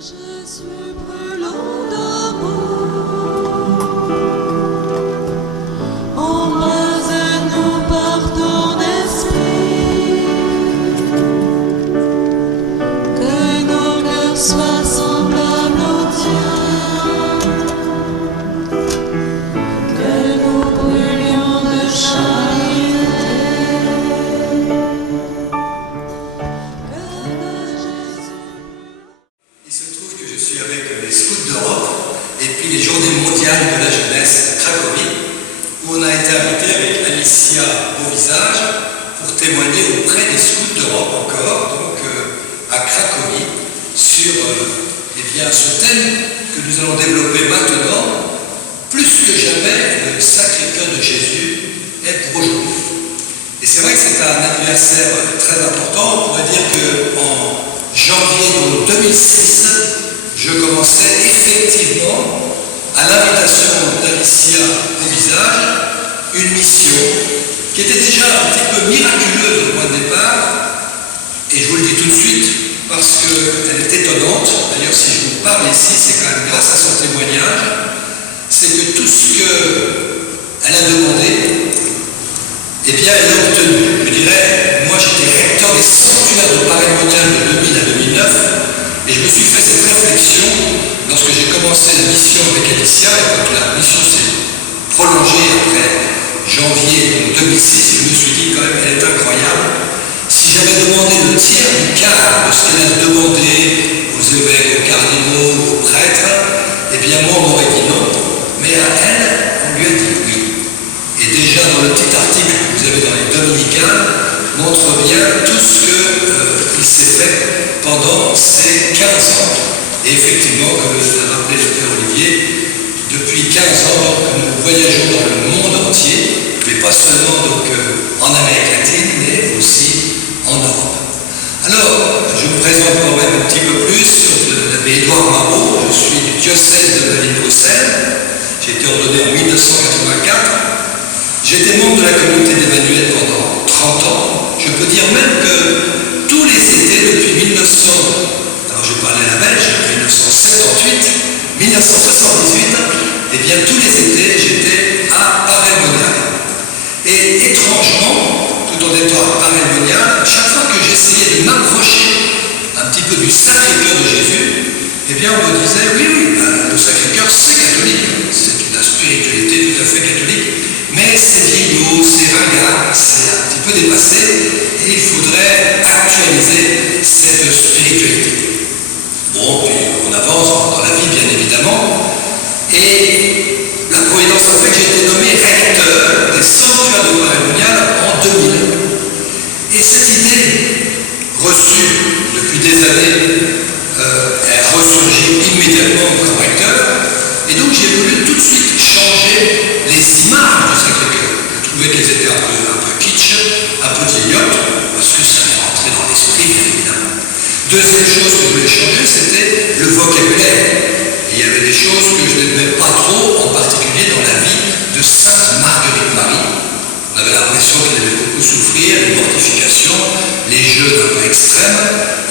Jésus brûlant d'amour, embrase-nous par ton esprit, que nos cœurs soient semblables au tien, que nous brûlions de charité. Il se trouve que je suis avec les Scouts d'Europe et puis les Journées mondiales de la jeunesse à Cracovie, où on a été invité avec Alicia Beauvisage pour témoigner auprès des Scouts d'Europe encore, donc à Cracovie, sur ce thème que nous allons développer maintenant. Plus que jamais, le Sacré-Cœur de Jésus est pour aujourd'hui. Et c'est vrai que c'est un anniversaire très important. On pourrait dire qu'en janvier 2006, je commençais effectivement, à l'invitation d'Alicia Beauvisage, une mission qui était déjà un petit peu miraculeuse au point de départ, et je vous le dis tout de suite parce qu'elle est étonnante. D'ailleurs, si je vous parle ici, c'est quand même grâce à son témoignage. C'est que tout ce qu'elle a demandé, eh bien, elle l'a obtenu. Je dirais, moi j'étais recteur des sanctuaires de Paris mondial de 2000 à 2009, et je me suis fait cette réflexion lorsque j'ai commencé la mission avec Alicia, et quand la mission s'est prolongée après janvier 2006, je me suis dit quand même, elle est incroyable. Si j'avais demandé le tiers du quart de ce qu'elle a demandé aux évêques, aux cardinaux, aux prêtres, eh bien moi on m'aurait dit non, mais à elle, on lui a dit oui. Et déjà dans le petit article que vous avez dans les Dominicains, montre bien tout ce qu'il s'est fait pendant ces 15 ans. Et effectivement, comme l'a rappelé le Père Olivier, depuis 15 ans, nous voyageons dans le monde entier, mais pas seulement en Amérique latine, mais aussi en Europe. Alors, je me présente quand même un petit peu plus sur l'abbé Édouard Marot. Je suis du diocèse de la ville de Bruxelles. J'ai été ordonné en 1984. J'étais membre de la communauté d'Emmanuel pendant 30 ans. Je peux dire même que tous les étés depuis 1900, alors je parlais à la Belge, 1978, 1978, eh bien tous les étés j'étais à Paray-le-Monial. Et étrangement, tout en étant à Paray-le-Monial, chaque fois que j'essayais de m'approcher un petit peu du Sacré-Cœur de Jésus, eh bien on me disait, oui, le Sacré-Cœur c'est catholique, c'est la spiritualité tout à fait catholique, mais c'est vieillot, c'est ringard, c'est un petit peu dépassé, et il faudrait actualiser cette spiritualité. Bon, puis on avance dans la vie bien évidemment, et la Providence a fait que j'ai été nommé recteur des sanctuaires de Paray-le-Monial en 2000. Et cette idée, reçue depuis des années, elle ressurgit immédiatement comme recteur, et donc j'ai voulu tout de suite changer les images du Sacré-Cœur. Je trouvais qu'elles étaient un peu kitsch, un peu vieillottes, parce que ça allait rentrer dans l'esprit, bien évidemment. Deuxième chose que je voulais changer, c'était le vocabulaire. Et il y avait des choses que je n'aimais pas trop, en particulier dans la vie de Sainte Marguerite Marie. On avait l'impression qu'elle aimait beaucoup souffrir, les mortifications, les jeûnes un peu extrêmes,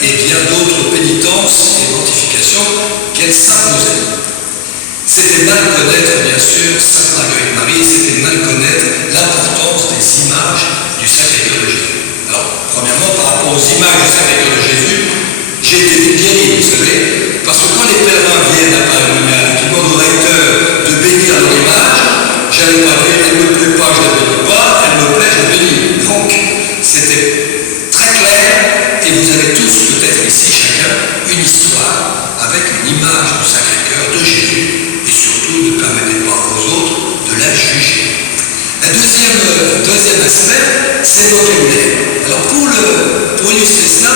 et bien d'autres pénitences et mortifications qu'elle s'imposait. C'était mal connaître, bien sûr, Sainte Marguerite Marie, c'était mal connaître l'importance des images du Sacré-Cœur de Jésus. Alors, premièrement, par rapport aux images du Sacré-Cœur de Jésus, j'ai été guéri, vous savez, parce que quand les pèlerins viennent à Paray-le-Monial et qu'ils demandent au recteur de bénir leur image, j'allais pas dire, elle ne me plaît pas, je la bénis pas, elle me plaît, je la bénis. Donc, c'était très clair, et vous avez tous, peut-être ici, chacun, une histoire avec une image du Sacré-Cœur de Jésus, et surtout ne permettez pas aux autres de la juger. Le deuxième aspect, c'est le vocabulaire. Alors pour illustrer cela,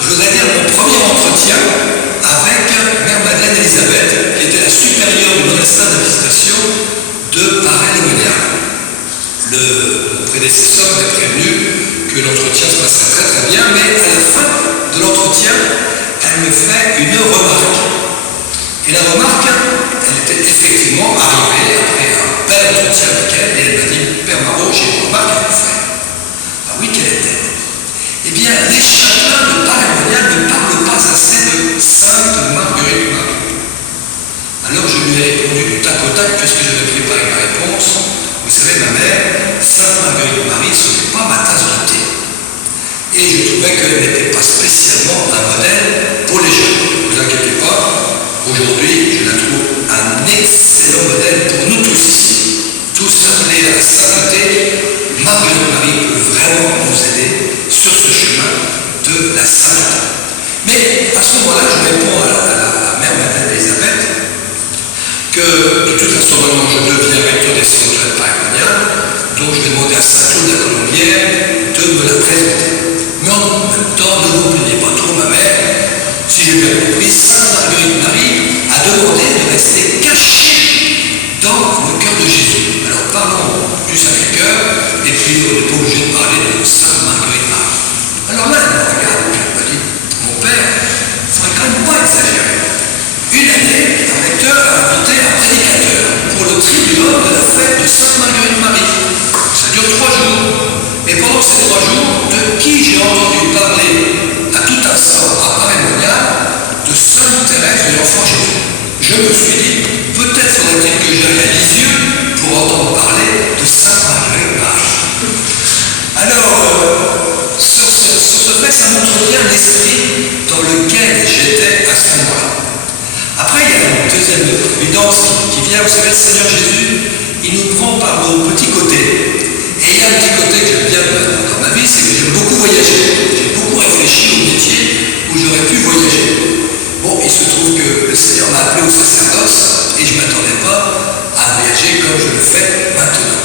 je voudrais dire mon premier entretien avec Mère Madeleine Elisabeth, qui était la supérieure du monastère de visitation de Paray-le-Monial. Mon prédécesseur m'avait prévenu que l'entretien se passerait très très bien, mais à la fin de l'entretien, elle me fait une remarque. Et la remarque, elle était effectivement arrivée après un bel entretien avec elle, et elle m'a dit, Père Marot, j'ai une remarque à vous faire. Ah oui, quelle est-elle? Eh bien, les châtelains de Paray-le-Monial ne parlent pas assez de Sainte Marguerite comme je lui ai répondu du tac au tac, puisque j'avais préparé ma réponse, vous savez, ma mère, Sainte Marguerite Marie, ce n'est pas ma tasse de thé. Et je trouvais qu'elle n'était pas spécialement un modèle pour les jeunes. Ne vous inquiétez pas, aujourd'hui, je la trouve un excellent modèle pour nous tous ici. Tous appelés à la sainteté, Marguerite Marie peut vraiment nous aider sur ce chemin de la sainteté. Mais à ce moment-là, je réponds à la mère Madeleine Elisabeth que de toute façon, maintenant, je deviens recteur des Saintes Paragoniales, donc je vais demander à Saint-Claude de la Colombière de me la présenter. Mais en même temps, ne vous plaignez pas trop, ma mère. Si j'ai bien compris, Sainte Marguerite Marie a demandé de rester cachée dans le cœur de Jésus. Alors parlons du Sacré-Cœur, et puis on n'est pas obligé de parler de Sainte Marguerite Marie. Alors là, elle me regarde, et elle m'a dit, mon père, il ne faudrait quand même pas exagérer. Une année, un recteur a invité un prédicateur pour le tribunal de la fête de Sainte Marguerite Marie. Ça dure 3 jours. Et pendant ces 3 jours, de qui j'ai entendu parler à tout instant à Paray-Monial? De Sainte Thérèse de l'Enfant Jésus. Je me suis dit, peut-être faudrait-il que j'aille à Lisieux pour entendre parler de Sainte Marguerite Marie. Alors, sur ce fait, ça montre bien l'esprit dans lequel j'étais à ce moment-là. Après, il y a une deuxième évidence qui vient. Vous savez, le Seigneur Jésus, il nous prend par nos petits côtés. Et il y a un petit côté que j'aime bien dans ma vie, c'est que j'aime beaucoup voyager. J'ai beaucoup réfléchi au métier où j'aurais pu voyager. Bon, il se trouve que le Seigneur m'a appelé au sacerdoce et je ne m'attendais pas à voyager comme je le fais maintenant.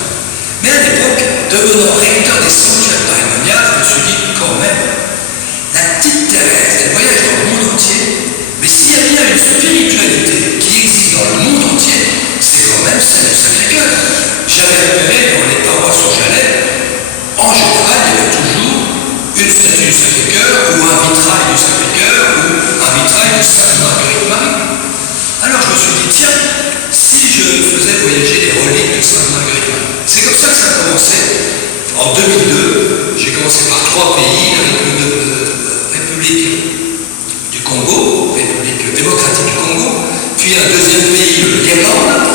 Mais à l'époque, devenant recteur des Sanctuaires Paragoniales, je me suis dit, quand même, la petite Thérèse, elle voyage dans le monde entier, mais s'il y a bien une spiritualité qui existe dans le monde entier, c'est quand même celle du Sacré-Cœur. J'avais repéré dans les paroisses où j'allais, en général, il y avait toujours une statue du Sacré-Cœur, ou un vitrail du Sacré-Cœur, ou un vitrail de Sainte Marguerite Marie. Alors je me suis dit, tiens, si je faisais voyager les reliques de Sainte Marguerite Marie. C'est comme ça que ça a commencé. En 2002, j'ai commencé par 3 pays, la République du Congo, République démocratique du Congo, puis un deuxième pays, l'Irlande,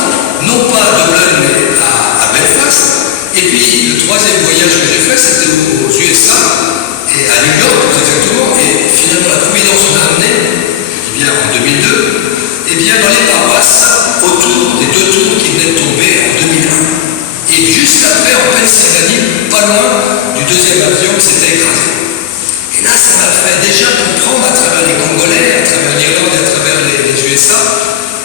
non pas à Dublin, mais à Belfast. Et puis le troisième voyage que j'ai fait, c'était aux USA, et à New York plus exactement, et finalement la Providence m'a amené, eh bien, en 2002, eh bien, dans les paroisses autour des 2 tours qui venaient de tomber en 2001. Et juste après, en Pennsylvanie, pas loin du deuxième avion qui s'était écrasé. Et là, ça m'a fait déjà comprendre à travers les Congolais, à travers l'Irlande et à travers les USA,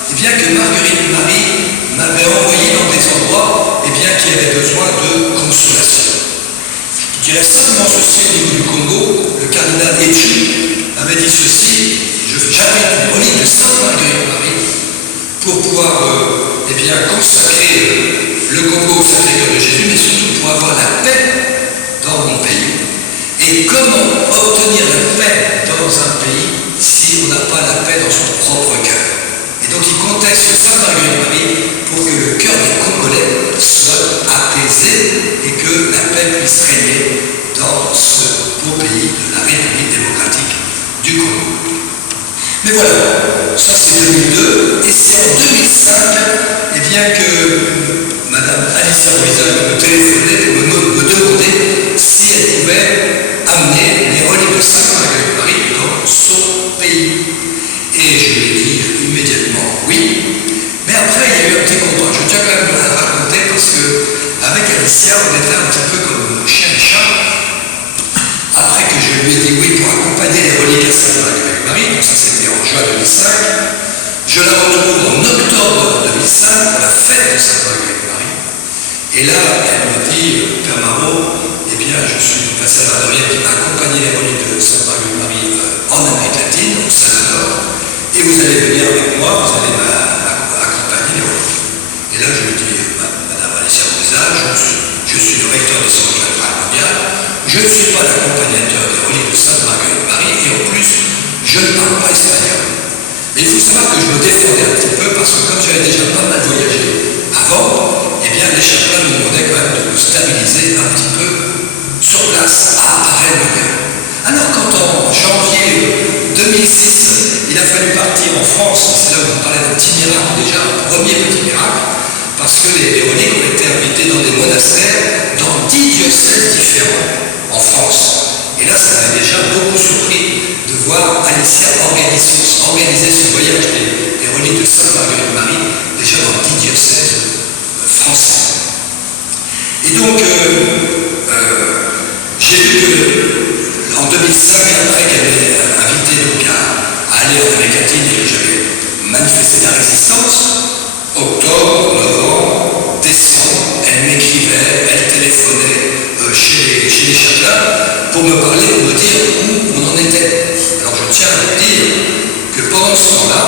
eh bien, que Marguerite Marie m'avait envoyé dans des endroits eh bien, qui avaient besoin de consolation. Je dirais simplement ceci au niveau du Congo. Le cardinal Echu avait dit ceci: j'avais une relique de Sainte Marguerite Marie pour pouvoir eh bien, consacrer le Congo au Sacré-Cœur de Jésus, mais surtout pour avoir la paix dans mon pays. Et comment obtenir la paix dans un pays si on n'a pas la paix dans son propre cœur? Et donc il comptait sur Sainte Marguerite Marie pour que le cœur des Congolais soit apaisé et que la paix puisse régner dans ce beau pays de la République démocratique du Congo. Mais voilà, ça c'est 2002, et c'est en 2005 eh bien, que Madame Alicia Ruiza me téléphonait pour me demander si elle pouvait amener les reliques de Sainte Marguerite Marie dans son pays. Et je lui ai dit immédiatement oui. Mais après, il y a eu un petit combat. Je tiens quand même à le raconter parce que avec Alicia, on était un petit peu comme chien et chat. Après que je lui ai dit oui pour accompagner les reliques à Sainte Marguerite Marie, donc ça c'était en juin 2005, je la retrouve en octobre 2005 pour la fête de Sainte Marguerite Marie. Et là, elle me dit, Père Marot, eh bien, je suis la Salvadorienne qui m'a accompagné les reliques de Sainte Marguerite Marie en Amérique latine, au Salvador, et vous allez venir avec moi, vous allez m'accompagner les reliques. Et là, je lui dis, Madame Alicia Ruiza, je suis le recteur des Sanctuaires Paragoniales, je ne suis pas l'accompagnateur des reliques de Sainte Marguerite Marie, et en plus, je ne parle pas espagnol. Mais il faut savoir que je me défendais un petit peu parce que comme j'avais déjà pas mal voyagé avant, eh bien les chapelains nous demandaient quand même de nous stabiliser un petit peu sur place à Rennes. Alors quand en janvier 2006, il a fallu partir en France, c'est là où on parlait d'un petit miracle déjà, un premier petit miracle, parce que les reliques ont été invitées dans des monastères dans 10 diocèses différents en France. Et là, ça m'a déjà beaucoup surpris de voir Alicia organiser ce voyage des reliques de Sainte Marguerite Marie, déjà dans 10 diocèses français. Et donc, j'ai vu qu'en 2005, après qu'elle m'ait invité donc à aller en Amérique latine et que j'avais manifesté la résistance, octobre, novembre, décembre, elle m'écrivait, elle téléphonait chez les châtelains pour me parler, pour me dire où on en était. Alors je tiens à vous dire que pendant ce temps-là,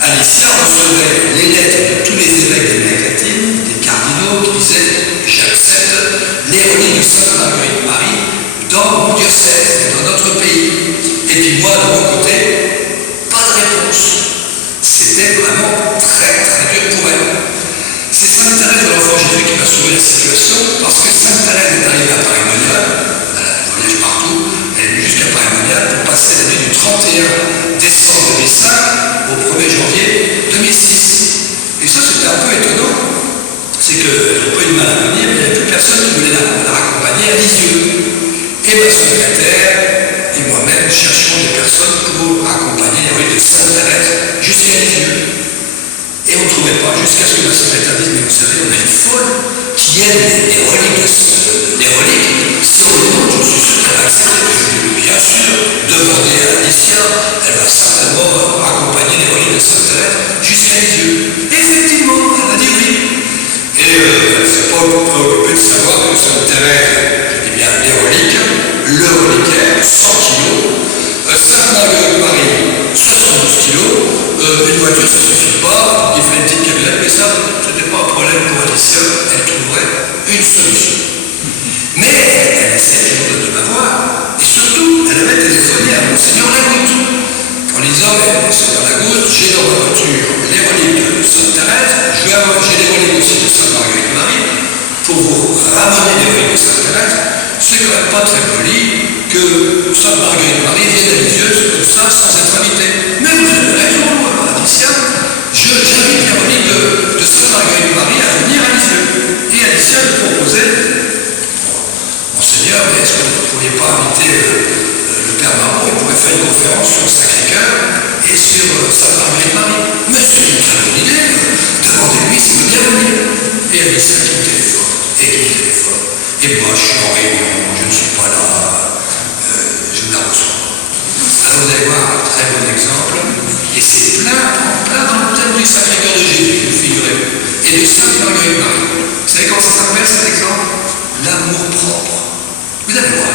Alicia recevait les lettres de tous les évêques d'Amérique latine, des cardinaux qui disaient « J'accepte les reliques de Sainte Marguerite Marie dans mon diocèse, dans notre pays ». Et puis moi, de mon côté, pas de réponse. C'était vraiment très très dur pour elle. C'est Sainte Thérèse de l'Enfant Jésus qui m'a sauvé la situation, parce que Sainte Thérèse est arrivée à Paris-Monial, elle voyage partout, elle est venue jusqu'à Paris-Monial pour passer la nuit du 31 décembre 2005 au 1er janvier 2006. Et ça, c'était un peu étonnant, c'est qu'elle n'a pas eu de mal à venir, mais il n'y avait plus personne qui voulait la raccompagner à Lisieux. Et ma secrétaire et moi-même cherchions des personnes pour accompagner les reliques de Sainte Thérèse jusqu'à Lisieux. Et on ne trouvait pas, jusqu'à ce que ma secrétaire dise, mais vous savez, on a une folle qui aime les reliques, si on lui demande, je suis sûr qu'elle va accepter. Je lui dis, bien sûr, demandez à Alicia, elle va certainement accompagner les reliques de Sainte Thérèse jusqu'à Lisieux. Et effectivement, elle a dit oui. Et elle ne s'est pas préoccupée de savoir que Sainte Thérèse, je dis bien les reliques, le reliquaire, 100 kilos, Sainte Marguerite Marie, 72 kilos, une voiture ça ne suffit pas, il fallait une petite camionnette, mais ça, ce n'était pas un problème pour Alicia, elle trouverait une solution. Mais elle essaie toujours de m'avoir, et surtout, elle avait téléphoné à Monseigneur Lagoutte, en disant, mais Monseigneur Lagoutte, j'ai dans ma voiture les reliques de Sainte Thérèse, j'ai les reliques aussi de Sainte Marguerite Marie, pour vous ramener les reliques de Sainte Thérèse, c'est quand même pas très poli que Sainte Marguerite Marie vienne à Lisieux comme ça, sans être invitée. Mais vous avez raison, Alicia, j'invite les reliques de Sainte Marguerite Marie à venir à Lisieux. Et Alicia me proposait, Monseigneur, mais est-ce que vous ne pourriez pas inviter le Père Marot, il pourrait faire une conférence sur le Sacré-Cœur et sur Sainte Marguerite Marie. Mais c'est une très bonne idée, demandez-lui s'il veut bien venir. Et Alicia qui me téléphone, et moi je suis en réunion, je ne suis pas là, je la reçois. Alors vous allez voir un très bon exemple, et c'est plein dans le thème du Sacré-Cœur de Jésus, figurez-vous, et de Sainte Marguerite Marie. Vous savez comment ça s'appelle cet exemple? L'amour propre. Vous allez voir.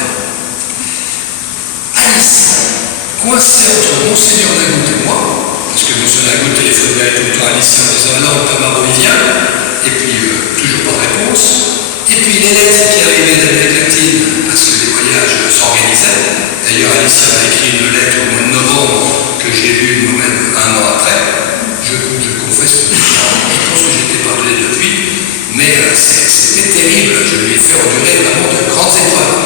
Alicia, coincée entre Monseigneur Lagoutte et moi, parce que Monseigneur Lagoutte téléphonait tout le temps à Alicia en disant alors le Père Marot vient, et puis toujours pas de réponse. Et puis les lettres qui arrivaient d'Amérique latine, parce que les voyages s'organisaient. D'ailleurs, Alicia m'a écrit une lettre au mois de novembre que j'ai lue moi-même un an après. Je confesse que je pense que j'ai été pardonné depuis, mais c'était terrible. Je lui ai fait endurer vraiment de grandes épreuves.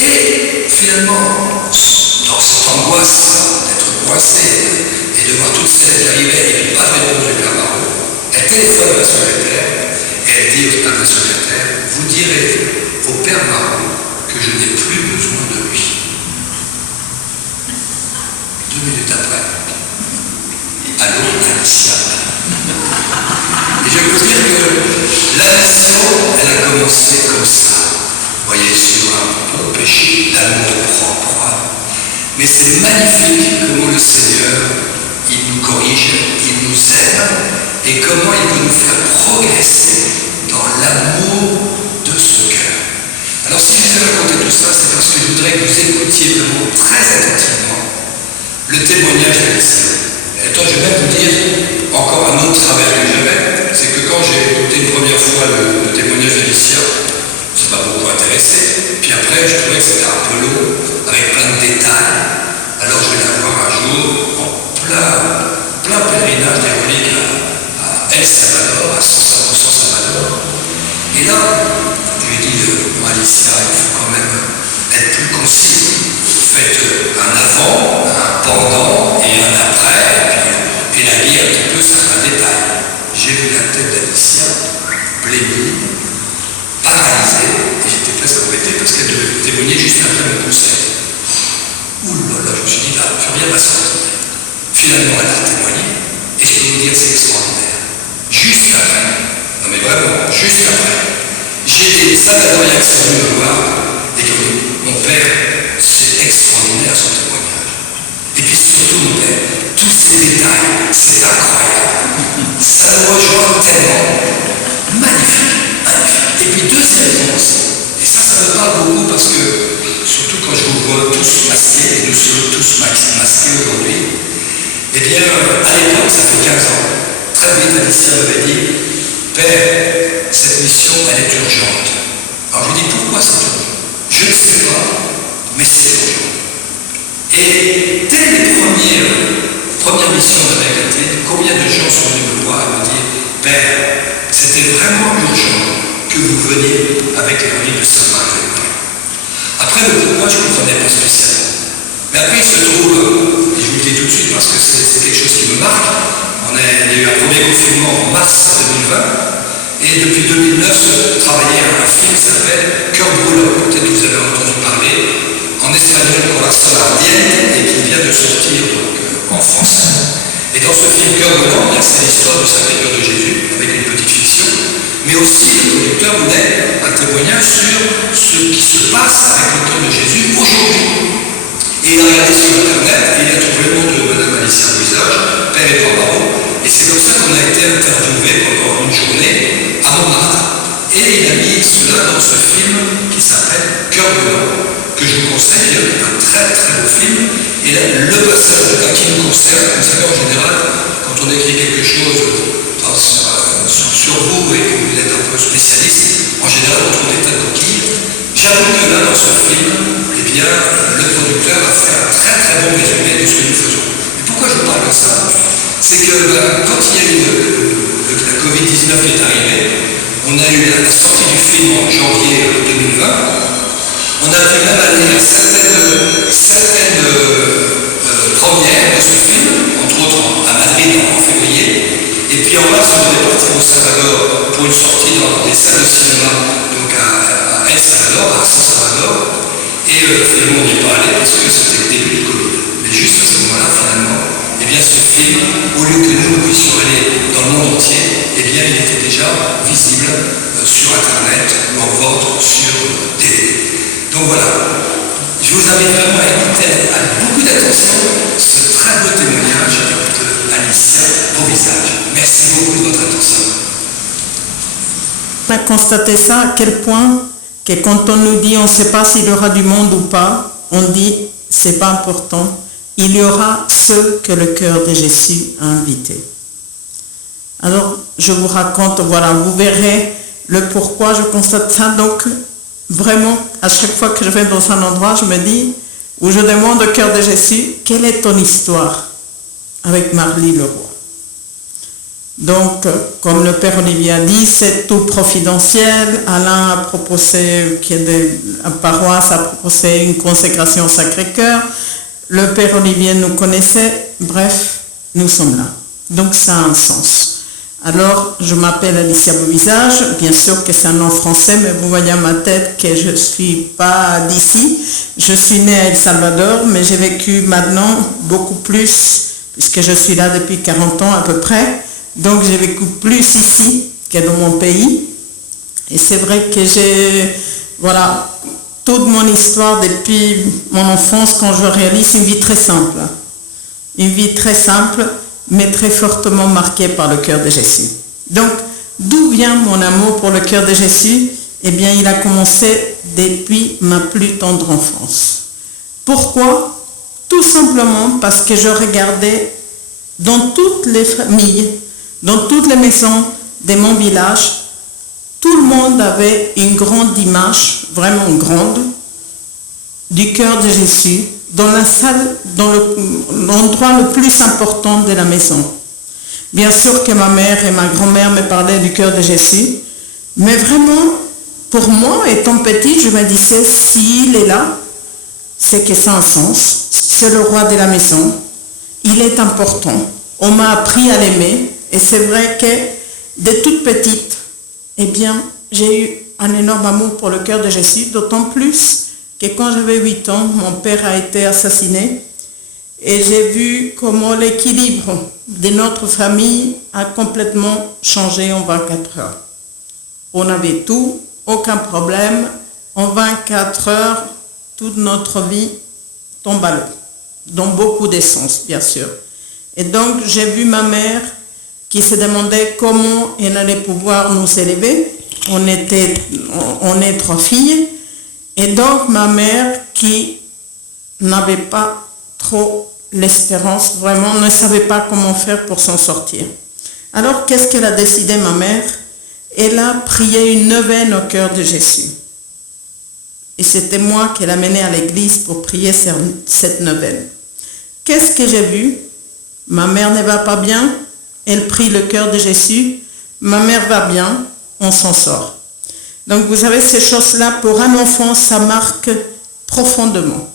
Et finalement, dans cette angoisse d'être coincée et de voir toutes ces lettres qui arrivaient et puis pas de réponse du Père Marot, elle téléphone à ma secrétaire et elle dit à ma secrétaire, vous direz au Père Marot que je n'ai plus besoin de lui. 2 minutes après, allô, Alicia. Et je peux dire que la mission, elle a commencé comme ça. Vous voyez, sur un bon péché d'amour propre. Mais c'est magnifique comment le Seigneur, il nous corrige, il nous aime, et comment il peut nous faire progresser dans l'amour de son cœur. Alors si je vous ai raconté tout ça, c'est parce que je voudrais que vous écoutiez vraiment très attentivement le témoignage d'Alicia. Et attends, je vais même vous dire encore un autre travers que j'avais, c'est que quand j'ai écouté une première fois le témoignage d'Alicia, ça m'a beaucoup intéressé. Puis après, je trouvais que c'était un peu long, avec plein de détails. Alors je vais la voir un jour en plein pèlerinage des reliques à El Salvador, à San Salvador. Et là, je lui ai dit, Alicia, il faut quand même être plus concis. Faites un avant, un pendant, première va se retourner. Finalement, elle a témoigné, et je peux vous dire, c'est extraordinaire. Juste après, non mais vraiment, juste après, j'ai des salvadoriens qui sont venus me voir et qui ont dit, mon père, c'est extraordinaire son témoignage. Et puis surtout, mon père, tous ces détails, c'est incroyable. Ça me rejoint tellement. Magnifique, magnifique. Et puis deuxième réponse, et ça me parle beaucoup parce que, surtout quand je vous vois tous masqués, et nous sommes tous masqués aujourd'hui, eh bien, à l'époque, ça fait 15 ans, très vite, Alicia m'avait dit, Père, cette mission, elle est urgente. Alors je lui dis, pourquoi c'est urgent? Je ne sais pas, mais c'est urgent. Et dès les premières missions avec la tête, combien de gens sont venus me voir et me dire, Père, c'était vraiment urgent que vous veniez avec le livre de Saint-Marc. Après, le pourquoi, je ne comprenais pas spécialement. Mais après, il se trouve, et je vous le dis tout de suite parce que c'est quelque chose qui me marque, il y a eu un premier confinement en mars 2020, et depuis 2009, je travaillais à un film qui s'appelle Cœur brûlant. Peut-être que vous avez entendu parler, en espagnol, Corazón Ardiente, et qui vient de sortir donc, en France. Et dans ce film Cœur brûlant, c'est l'histoire du Sacré-Cœur de Jésus, avec une petite fiction, mais aussi le producteur voulait un témoignage sur ce qui se passe avec le cœur de Jésus aujourd'hui. Et il a regardé sur Internet et il a trouvé le nom de Madame Alicia Visage, Père et Barbaro, et c'est comme ça qu'on a été interviewé pendant une journée à Montmartre. Et il a mis cela dans ce film qui s'appelle Cœur brûlant, que je vous conseille, qui est un très très beau film. Et là, le passage de cas qui nous concerne, vous savez en général, quand on écrit quelque chose sur vous et que vous êtes un peu spécialiste, en général on trouve des tas de coquilles. J'avoue que là dans ce film, eh bien, le producteur a fait un très très bon résumé de ce que nous faisons. Et pourquoi je parle de ça? C'est que quand il y a eu la Covid-19 qui est arrivée, on a eu la sortie du film en janvier 2020, on a pu même aller à certaines premières de ce film, entre autres à Madrid en février. Et puis en mars, on est parti au Salvador pour une sortie dans des salles de cinéma, donc à El Salvador, à San Salvador. Et finalement, on n'y est pas allé parce que c'était le début du Covid. Mais juste à ce moment-là, finalement, eh bien, ce film, au lieu que nous puissions aller dans le monde entier, eh bien, il était déjà visible sur Internet ou en vente sur DVD. Donc voilà, je vous invite vraiment à écouter avec beaucoup d'attention ce très beau témoignage de Alicia Beauvisage. Merci beaucoup de votre attention. On a constaté ça, à quel point que quand on nous dit on ne sait pas s'il y aura du monde ou pas, on dit c'est pas important, il y aura ceux que le cœur de Jésus a invités. Alors je vous raconte, voilà, vous verrez le pourquoi je constate ça. Donc vraiment, à chaque fois que je vais dans un endroit, je me dis, où je demande au cœur de Jésus, quelle est ton histoire avec Marly Leroy? Donc, comme le Père Olivier a dit, c'est tout providentiel. Alain a proposé, qui est de la paroisse, a proposé une consécration au Sacré-Cœur. Le Père Olivier nous connaissait. Bref, nous sommes là. Donc, ça a un sens. Alors, je m'appelle Alicia Beauvisage. Bien sûr que c'est un nom français, mais vous voyez à ma tête que je ne suis pas d'ici. Je suis née à El Salvador, mais j'ai vécu maintenant beaucoup plus, puisque je suis là depuis 40 ans à peu près. Donc j'ai vécu plus ici que dans mon pays. Et c'est vrai que j'ai, voilà, toute mon histoire depuis mon enfance, quand je réalise une vie très simple. Une vie très simple, mais très fortement marquée par le cœur de Jésus. Donc, d'où vient mon amour pour le cœur de Jésus? Eh bien, il a commencé depuis ma plus tendre enfance. Pourquoi? Tout simplement parce que je regardais dans toutes les familles, dans toutes les maisons de mon village, tout le monde avait une grande image, vraiment grande, du cœur de Jésus, dans la salle, dans l'endroit le plus important de la maison. Bien sûr que ma mère et ma grand-mère me parlaient du cœur de Jésus, mais vraiment, pour moi, étant petite, je me disais, s'il est là, c'est que ça a un sens, c'est le roi de la maison, il est important. On m'a appris à l'aimer, et c'est vrai que, de toute petite, eh bien, j'ai eu un énorme amour pour le cœur de Jésus, d'autant plus que quand j'avais 8 ans, mon père a été assassiné. Et j'ai vu comment l'équilibre de notre famille a complètement changé en 24 heures. On avait tout, aucun problème. En 24 heures, toute notre vie tombe à l'eau, dans beaucoup de sens, bien sûr. Et donc, j'ai vu ma mère qui se demandait comment elle allait pouvoir nous élever. On est 3 filles. Et donc, ma mère qui n'avait pas trop l'espérance, vraiment ne savait pas comment faire pour s'en sortir. Alors, qu'est-ce qu'elle a décidé, ma mère? Elle a prié une neuvaine au cœur de Jésus. Et c'était moi qui l'ai amenée à l'église pour prier cette neuvaine. Qu'est-ce que j'ai vu? Ma mère ne va pas bien, elle prie le cœur de Jésus. Ma mère va bien, on s'en sort. Donc vous savez, ces choses-là, pour un enfant, ça marque profondément.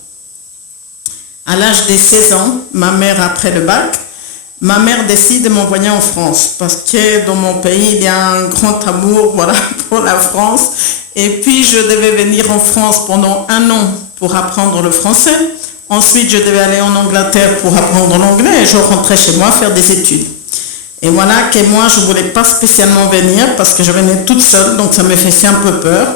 À l'âge de 16 ans, ma mère, après le bac, ma mère décide de m'envoyer en France parce que dans mon pays, il y a un grand amour, voilà, pour la France. Et puis, je devais venir en France pendant 1 an pour apprendre le français. Ensuite, je devais aller en Angleterre pour apprendre l'anglais et je rentrais chez moi faire des études. Et voilà que moi, je ne voulais pas spécialement venir parce que je venais toute seule, donc ça me faisait un peu peur.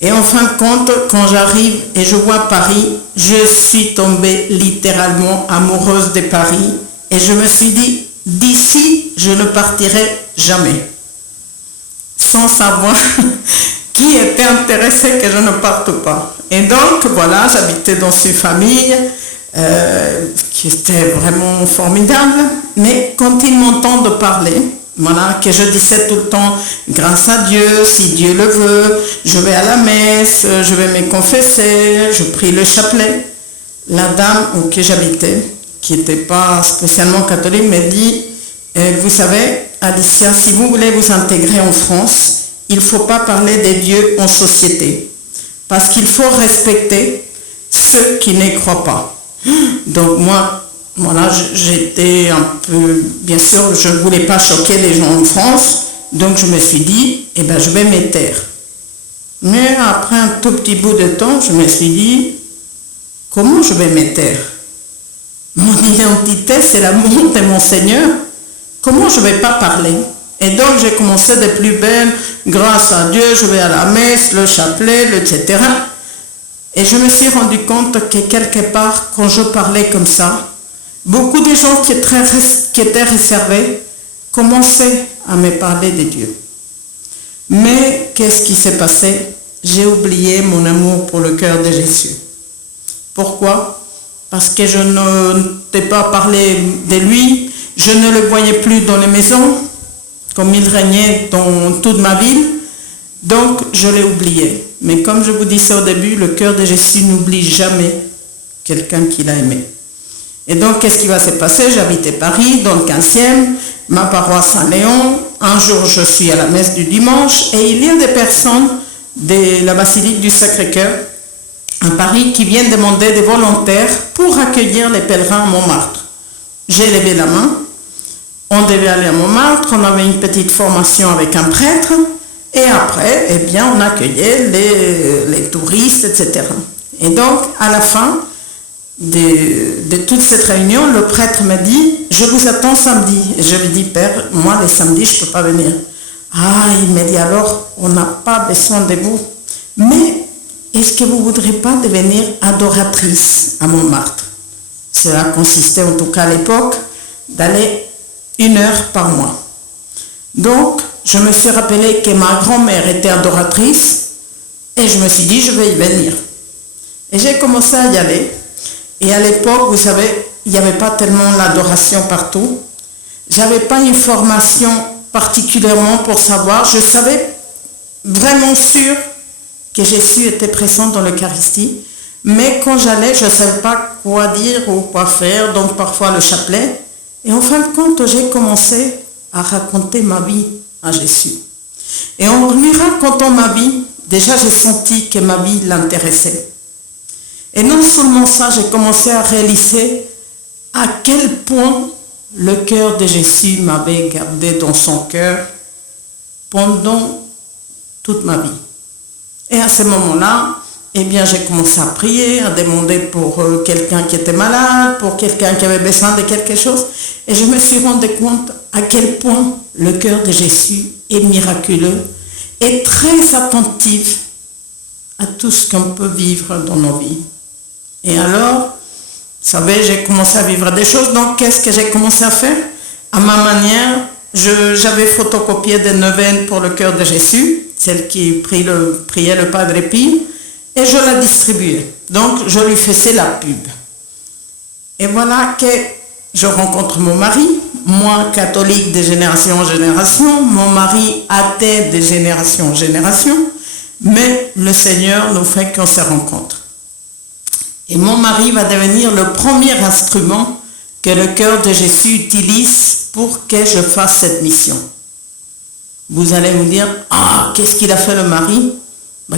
Et en fin de compte, quand j'arrive et je vois Paris, je suis tombée littéralement amoureuse de Paris. Et je me suis dit, d'ici, je ne partirai jamais. Sans savoir qui était intéressé que je ne parte pas. Et donc, voilà, j'habitais dans une famille qui était vraiment formidable. Mais quand ils m'entendent parler, voilà, que je disais tout le temps, grâce à Dieu, si Dieu le veut, je vais à la messe, je vais me confesser, je prie le chapelet. La dame où que j'habitais, qui n'était pas spécialement catholique, m'a dit, vous savez, Alicia, si vous voulez vous intégrer en France, il ne faut pas parler des dieux en société, parce qu'il faut respecter ceux qui ne croient pas. Donc moi, voilà, j'étais un peu, bien sûr, je ne voulais pas choquer les gens en France, donc je me suis dit, eh ben, je vais me taire. Mais après un tout petit bout de temps, je me suis dit, comment je vais me taire? Mon identité, c'est l'amour de mon Seigneur. Comment je ne vais pas parler? Et donc, j'ai commencé de plus belle, grâce à Dieu, je vais à la messe, le chapelet, etc. Et je me suis rendu compte que quelque part, quand je parlais comme ça, beaucoup de gens qui étaient réservés commençaient à me parler de Dieu. Mais qu'est-ce qui s'est passé? J'ai oublié mon amour pour le cœur de Jésus. Pourquoi? Parce que je ne t'ai pas parlé de lui, je ne le voyais plus dans les maisons, comme il régnait dans toute ma ville, donc je l'ai oublié. Mais comme je vous disais au début, le cœur de Jésus n'oublie jamais quelqu'un qu'il a aimé. Et donc, qu'est-ce qui va se passer? J'habitais Paris, dans le 15e, ma paroisse Saint-Léon. Un jour, je suis à la messe du dimanche et il y a des personnes de la basilique du Sacré-Cœur à Paris qui viennent demander des volontaires pour accueillir les pèlerins à Montmartre. J'ai levé la main, on devait aller à Montmartre, on avait une petite formation avec un prêtre, et après, eh bien, on accueillait les touristes, etc. Et donc, à la fin de toute cette réunion, le prêtre m'a dit, je vous attends samedi. Et je lui dis, Père, moi, les samedis, je ne peux pas venir. Ah, il m'a dit, alors, on n'a pas besoin de vous. Mais, est-ce que vous ne voudrez pas devenir adoratrice à Montmartre? Cela consistait, en tout cas à l'époque, d'aller 1 heure par mois. Donc, je me suis rappelé que ma grand-mère était adoratrice et je me suis dit, je vais y venir. Et j'ai commencé à y aller. Et à l'époque, vous savez, il n'y avait pas tellement l'adoration partout. Je n'avais pas une formation particulièrement pour savoir. Je savais vraiment sûr que Jésus était présent dans l'Eucharistie. Mais quand j'allais, je ne savais pas quoi dire ou quoi faire, donc parfois le chapelet. Et en fin de compte, j'ai commencé à raconter ma vie à Jésus. Et en lui racontant ma vie, déjà j'ai senti que ma vie l'intéressait. Et non seulement ça, j'ai commencé à réaliser à quel point le cœur de Jésus m'avait gardé dans son cœur pendant toute ma vie. Et à ce moment-là, eh bien, j'ai commencé à prier, à demander pour quelqu'un qui était malade, pour quelqu'un qui avait besoin de quelque chose. Et je me suis rendu compte à quel point le cœur de Jésus est miraculeux et très attentif à tout ce qu'on peut vivre dans nos vies. Et alors, vous savez, j'ai commencé à vivre des choses. Donc, qu'est-ce que j'ai commencé à faire? À ma manière, j'avais photocopié des neuvaines pour le cœur de Jésus, celle qui priait le Padre Pio, et je la distribuais. Donc, je lui faisais la pub. Et voilà que je rencontre mon mari, moi catholique de génération en génération, mon mari athée de génération en génération, mais le Seigneur nous fait qu'on se rencontre. Et mon mari va devenir le premier instrument que le cœur de Jésus utilise pour que je fasse cette mission. Vous allez me dire, qu'est-ce qu'il a fait le mari?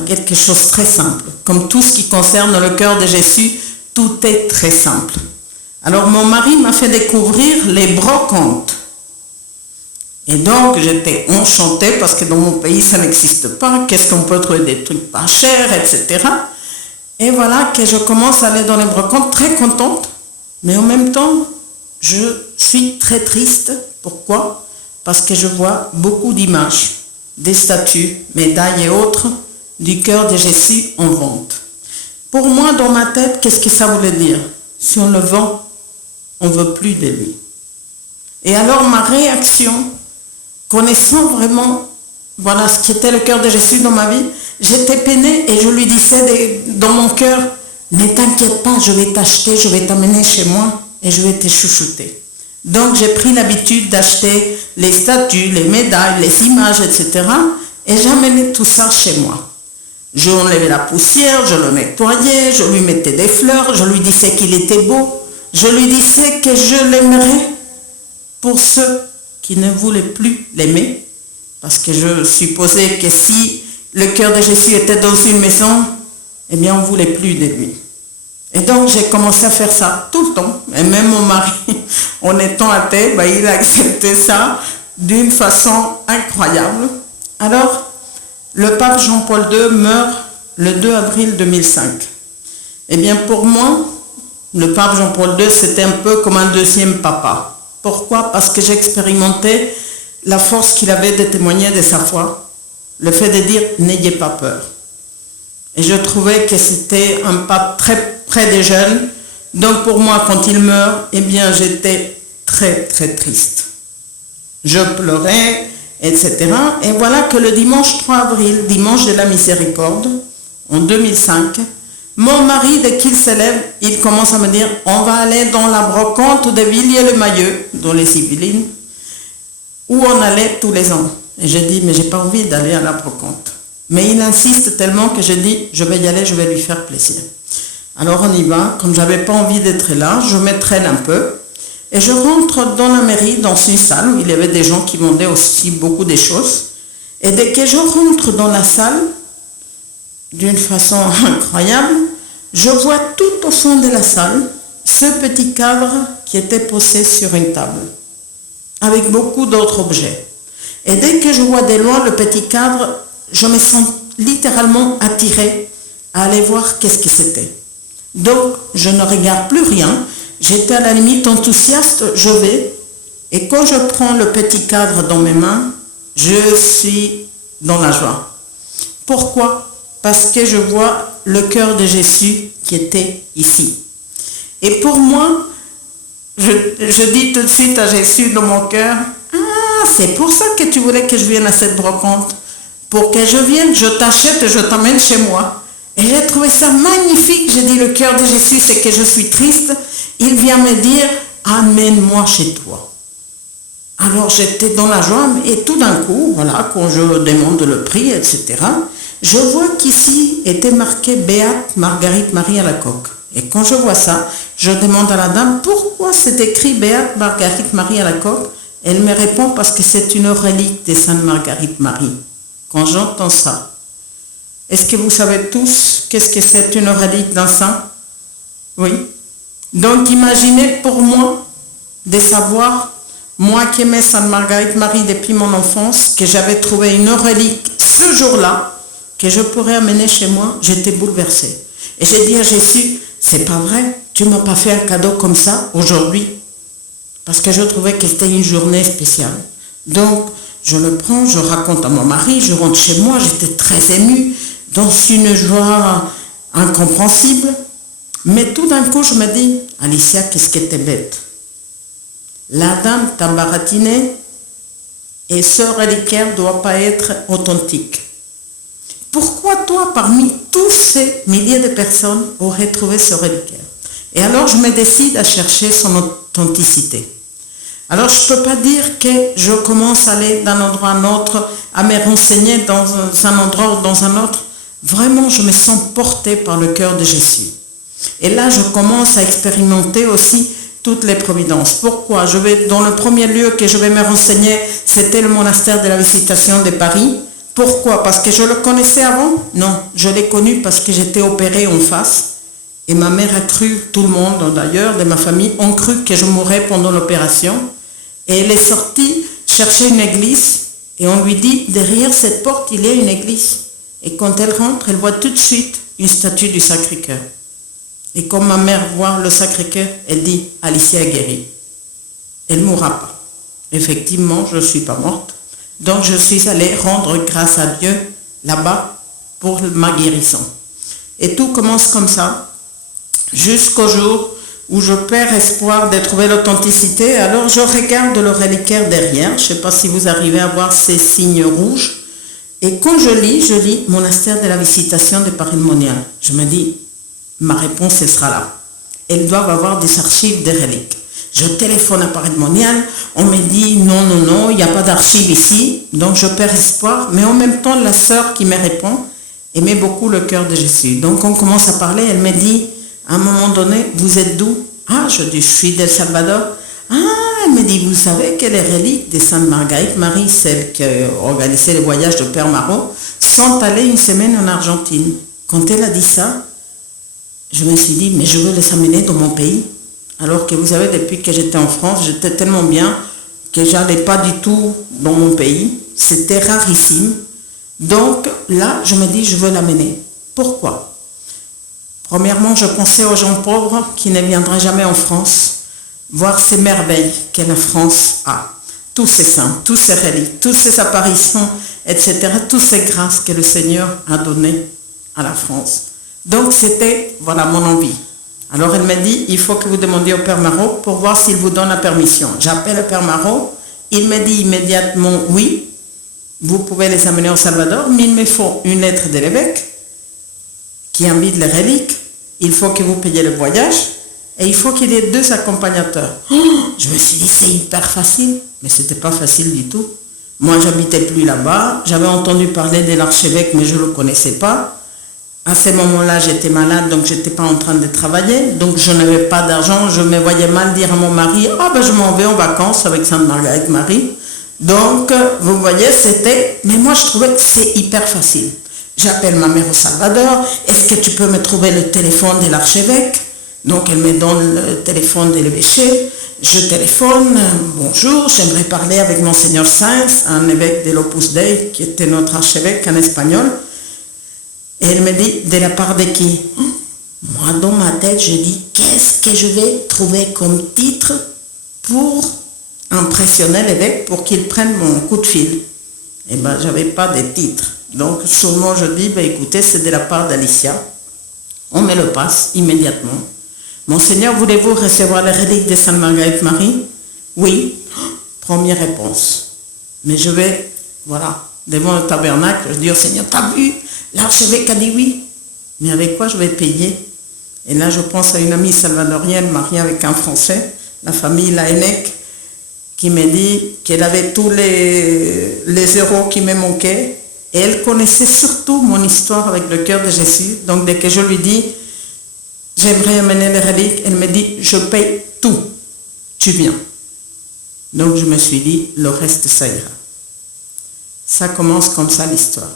Quelque chose de très simple. Comme tout ce qui concerne le cœur de Jésus, tout est très simple. Alors mon mari m'a fait découvrir les brocantes. Et donc j'étais enchantée parce que dans mon pays ça n'existe pas. Qu'est-ce qu'on peut trouver? Des trucs pas chers, etc. Et voilà que je commence à aller dans les brocantes très contente. Mais en même temps, je suis très triste. Pourquoi? Parce que je vois beaucoup d'images, des statues, médailles et autres du cœur de Jésus en vente. Pour moi, dans ma tête, qu'est-ce que ça voulait dire? Si on le vend, on ne veut plus de lui. Et alors ma réaction, connaissant vraiment ce qui était le cœur de Jésus dans ma vie, j'étais peinée et je lui disais dans mon cœur, ne t'inquiète pas, je vais t'acheter, je vais t'amener chez moi et je vais te chouchouter. Donc j'ai pris l'habitude d'acheter les statues, les médailles, les images, etc. Et j'amenais tout ça chez moi. Je enlevais la poussière, je le nettoyais, je lui mettais des fleurs, je lui disais qu'il était beau, je lui disais que je l'aimerais pour ceux qui ne voulaient plus l'aimer, parce que je supposais que si le cœur de Jésus était dans une maison, eh bien on ne voulait plus de lui. Et donc j'ai commencé à faire ça tout le temps, et même mon mari, en étant athée, il a accepté ça d'une façon incroyable. Alors, le pape Jean-Paul II meurt le 2 avril 2005. Eh bien pour moi, le pape Jean-Paul II, c'était un peu comme un deuxième papa. Pourquoi? Parce que j'expérimentais la force qu'il avait de témoigner de sa foi, le fait de dire « n'ayez pas peur ». Et je trouvais que c'était un pape très près des jeunes. Donc pour moi, quand il meurt, eh bien j'étais très très triste. Je pleurais, etc. Et voilà que le dimanche 3 avril, dimanche de la miséricorde, en 2005, mon mari, dès qu'il se lève, il commence à me dire « on va aller dans la brocante de Villiers-le-Mailleux, dans les Yvelines, où on allait tous les ans. » Et j'ai dit « mais j'ai pas envie d'aller à la brocante. » Mais il insiste tellement que j'ai dit « je vais y aller, je vais lui faire plaisir. » Alors on y va. Comme j'avais pas envie d'être là, je me traîne un peu. Et je rentre dans la mairie, dans une salle où il y avait des gens qui vendaient aussi beaucoup de choses. Et dès que je rentre dans la salle, d'une façon incroyable, je vois tout au fond de la salle ce petit cadre qui était posé sur une table, avec beaucoup d'autres objets. Et dès que je vois de loin le petit cadre, je me sens littéralement attirée à aller voir qu'est-ce que c'était. Donc, je ne regarde plus rien. J'étais à la limite enthousiaste, je vais. Et quand je prends le petit cadre dans mes mains, je suis dans la joie. Pourquoi? Parce que je vois le cœur de Jésus qui était ici. Et pour moi, je dis tout de suite à Jésus dans mon cœur, « Ah, c'est pour ça que tu voulais que je vienne à cette brocante. Pour que je vienne, je t'achète et je t'emmène chez moi. » Et j'ai trouvé ça magnifique. J'ai dit, le cœur de Jésus, c'est que je suis triste. Il vient me dire, amène-moi chez toi. Alors j'étais dans la joie et tout d'un coup, voilà, quand je demande le prix, etc., je vois qu'ici était marqué Béate Marguerite Marie Alacoque. Et quand je vois ça, je demande à la dame, pourquoi c'est écrit Béate Marguerite Marie Alacoque? Elle me répond, parce que c'est une relique de Sainte Marguerite Marie. Quand j'entends ça, est-ce que vous savez tous qu'est-ce que c'est une relique d'un saint? Oui. Donc imaginez pour moi de savoir, moi qui aimais Sainte Marguerite Marie depuis mon enfance, que j'avais trouvé une relique ce jour-là, que je pourrais amener chez moi, j'étais bouleversée. Et j'ai dit à Jésus, c'est pas vrai, tu m'as pas fait un cadeau comme ça aujourd'hui. Parce que je trouvais que c'était une journée spéciale. Donc, je le prends, je raconte à mon mari, je rentre chez moi, j'étais très émue, dans une joie incompréhensible. Mais tout d'un coup, je me dis, Alicia, qu'est-ce que t'es bête. La dame t'a baratiné et ce reliquaire ne doit pas être authentique. Pourquoi toi, parmi tous ces milliers de personnes, aurais trouvé ce reliquaire? Et alors, je me décide à chercher son authenticité. Alors, je ne peux pas dire que je commence à aller d'un endroit à un autre, à me renseigner dans un endroit ou dans un autre. Vraiment, je me sens portée par le cœur de Jésus. Et là, je commence à expérimenter aussi toutes les providences. Pourquoi? Dans le premier lieu que je vais me renseigner, c'était le monastère de la Visitation de Paris. Pourquoi? Parce que je le connaissais avant? Non, je l'ai connu parce que j'étais opérée en face. Et ma mère a cru, tout le monde d'ailleurs, de ma famille, ont cru que je mourrais pendant l'opération. Et elle est sortie chercher une église et on lui dit, derrière cette porte, il y a une église. Et quand elle rentre, elle voit tout de suite une statue du Sacré-Cœur. Et comme ma mère voit le Sacré-Cœur, elle dit, Alicia est guérie. Elle ne mourra pas. Effectivement, je ne suis pas morte. Donc je suis allée rendre grâce à Dieu là-bas pour ma guérison. Et tout commence comme ça, jusqu'au jour où je perds espoir de trouver l'authenticité. Alors je regarde le reliquaire derrière. Je ne sais pas si vous arrivez à voir ces signes rouges. Et quand je lis monastère de la Visitation de Paris-le-Monial. Je me dis, ma réponse ce sera là. Elles doivent avoir des archives des reliques. Je téléphone à Paris-le-Monial, on me dit non, il n'y a pas d'archives ici, donc je perds espoir. Mais en même temps, la sœur qui me répond aimait beaucoup le cœur de Jésus. Donc on commence à parler, elle me dit, à un moment donné, vous êtes d'où? Ah, je dis, je suis d'El Salvador. Ah, elle me dit, vous savez que les reliques de Sainte Marguerite Marie, celle qui organisait le voyage de Père Marot, sont allées une semaine en Argentine. Quand elle a dit ça, je me suis dit, mais je veux les amener dans mon pays. Alors que vous savez, depuis que j'étais en France, j'étais tellement bien que je n'allais pas du tout dans mon pays. C'était rarissime. Donc là, je me dis, je veux l'amener. Pourquoi? Premièrement, je pensais aux gens pauvres qui ne viendraient jamais en France, voir ces merveilles que la France a. Tous ces saints, tous ces reliques, toutes ces apparitions, etc. Toutes ces grâces que le Seigneur a données à la France. Donc c'était, voilà, mon envie. Alors elle m'a dit, il faut que vous demandiez au Père Marot pour voir s'il vous donne la permission. J'appelle le Père Marot, il me dit immédiatement, oui, vous pouvez les amener au Salvador, mais il me faut une lettre de l'évêque qui invite les reliques, il faut que vous payiez le voyage, et il faut qu'il y ait 2 accompagnateurs. Je me suis dit, c'est hyper facile, mais ce n'était pas facile du tout. Moi, j'habitais plus là-bas, j'avais entendu parler de l'archevêque, mais je ne le connaissais pas. À ce moment-là, j'étais malade, donc je n'étais pas en train de travailler, donc je n'avais pas d'argent, je me voyais mal dire à mon mari, je m'en vais en vacances avec Sainte Marguerite Marie. Donc, vous voyez, c'était, mais moi je trouvais que c'est hyper facile. J'appelle ma mère au Salvador, est-ce que tu peux me trouver le téléphone de l'archevêque? Donc elle me donne le téléphone de l'évêché, je téléphone, bonjour, j'aimerais parler avec Monseigneur Sainz, un évêque de l'Opus Dei, qui était notre archevêque en espagnol. Et elle me dit, de la part de qui? Moi, dans ma tête, je dis, qu'est-ce que je vais trouver comme titre pour impressionner l'évêque pour qu'il prenne mon coup de fil? Eh bien, je n'avais pas de titre. Donc, seulement, je dis, écoutez, c'est de la part d'Alicia. On me le passe immédiatement. Monseigneur, voulez-vous recevoir les reliques de Sainte Marguerite Marie? Oui. Première réponse. Mais je vais, voilà, devant le tabernacle, je dis au Seigneur, t'as vu? L'archevêque a dit oui, mais avec quoi je vais payer? Et là, je pense à une amie salvadorienne mariée avec un Français, la famille Laennec, qui me dit qu'elle avait tous les euros qui me manquaient, et elle connaissait surtout mon histoire avec le cœur de Jésus. Donc, dès que je lui dis, j'aimerais amener les reliques, elle me dit, je paye tout, tu viens. Donc, je me suis dit, le reste, ça ira. Ça commence comme ça l'histoire.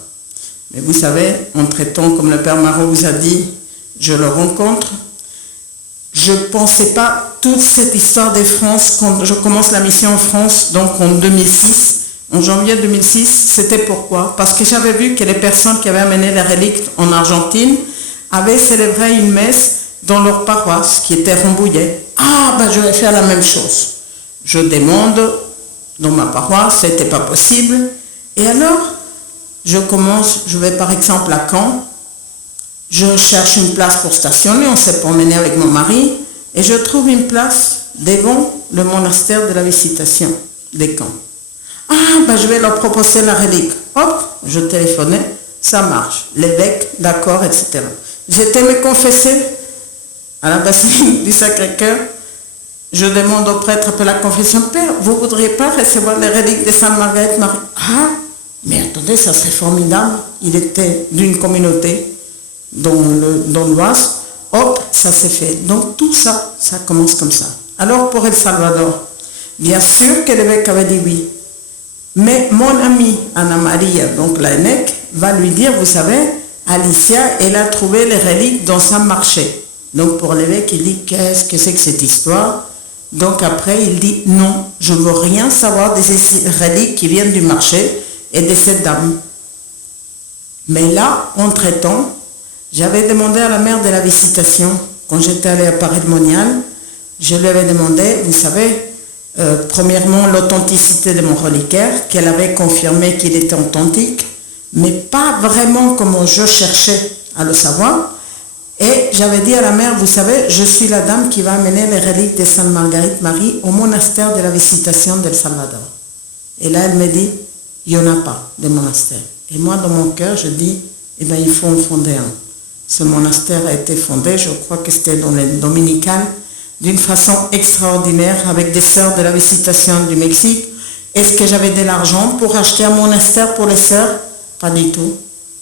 Mais vous savez, entre-temps, comme le Père Marot vous a dit, je le rencontre. Je ne pensais pas toute cette histoire de France, quand je commence la mission en France, donc en 2006, En janvier 2006, c'était pourquoi? Parce que j'avais vu que les personnes qui avaient amené les reliques en Argentine avaient célébré une messe dans leur paroisse qui était Rambouillet. Ah, ben je vais faire la même chose. Je demande dans ma paroisse, ce n'était pas possible. Et alors, je vais par exemple à Caen, je cherche une place pour stationner, on s'est promené avec mon mari, et je trouve une place devant le monastère de la Visitation des Caen. Ah, ben je vais leur proposer la relique. Hop, je téléphonais, ça marche. L'évêque, d'accord, etc. J'étais me confesser à la basilique du Sacré-Cœur. Je demande au prêtre après la confession, Père, vous ne voudriez pas recevoir les reliques de Sainte Marguerite Marie? Ah, mais attendez, ça serait formidable. Il était d'une communauté dans l'Oise. Hop, ça s'est fait. Donc tout ça, ça commence comme ça. Alors pour El Salvador, bien sûr que l'évêque avait dit oui. Mais mon amie Anna Maria, donc la ENEC, va lui dire, vous savez, Alicia, elle a trouvé les reliques dans un marché. Donc pour l'évêque, il dit, qu'est-ce que c'est que cette histoire? Donc après, il dit, non, je ne veux rien savoir de ces reliques qui viennent du marché et de cette dame. Mais là, entre-temps, j'avais demandé à la mère de la Visitation, quand j'étais allée à Paris-le-Monial, je lui avais demandé, vous savez, premièrement, l'authenticité de mon reliquaire, qu'elle avait confirmé qu'il était authentique, mais pas vraiment comme je cherchais à le savoir. Et j'avais dit à la mère, vous savez, je suis la dame qui va amener les reliques de Sainte Marguerite Marie au monastère de la Visitation d'El Salvador. Et là, elle me dit, il n'y en a pas de monastère. Et moi, dans mon cœur, je dis, eh bien, il faut en fonder un. Ce monastère a été fondé, je crois que c'était dans les Dominicales, d'une façon extraordinaire avec des sœurs de la Visitation du Mexique. Est-ce que j'avais de l'argent pour acheter un monastère pour les sœurs? Pas du tout.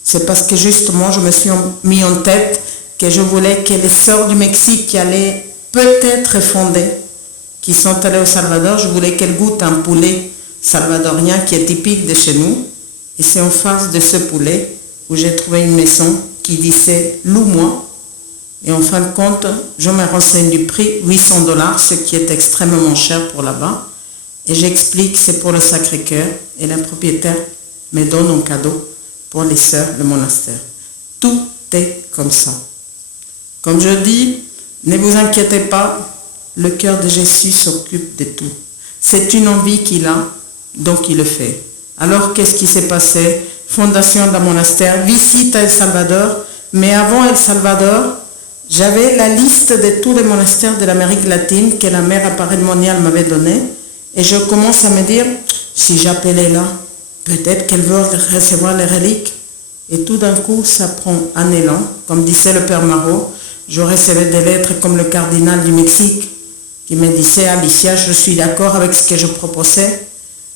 C'est parce que justement, je me suis mis en tête que je voulais que les sœurs du Mexique qui allaient peut-être fonder, qui sont allées au Salvador, je voulais qu'elles goûtent un poulet salvadorien qui est typique de chez nous. Et c'est en face de ce poulet où j'ai trouvé une maison qui disait « loue-moi ». Et en fin de compte, je me renseigne du prix, $800, ce qui est extrêmement cher pour là-bas. Et j'explique que c'est pour le Sacré-Cœur et le propriétaire me donne en cadeau pour les sœurs, le monastère. Tout est comme ça. Comme je dis, ne vous inquiétez pas, le cœur de Jésus s'occupe de tout. C'est une envie qu'il a, donc il le fait. Alors qu'est-ce qui s'est passé? Fondation d'un monastère, visite à El Salvador, mais avant El Salvador, j'avais la liste de tous les monastères de l'Amérique latine que la mère à Paris-le-Monial m'avait donnée, et je commence à me dire, si j'appelais là, peut-être qu'elle veut recevoir les reliques. Et tout d'un coup, ça prend un élan. Comme disait le Père Marot, je recevais des lettres comme le cardinal du Mexique, qui me disait, Alicia, je suis d'accord avec ce que je proposais.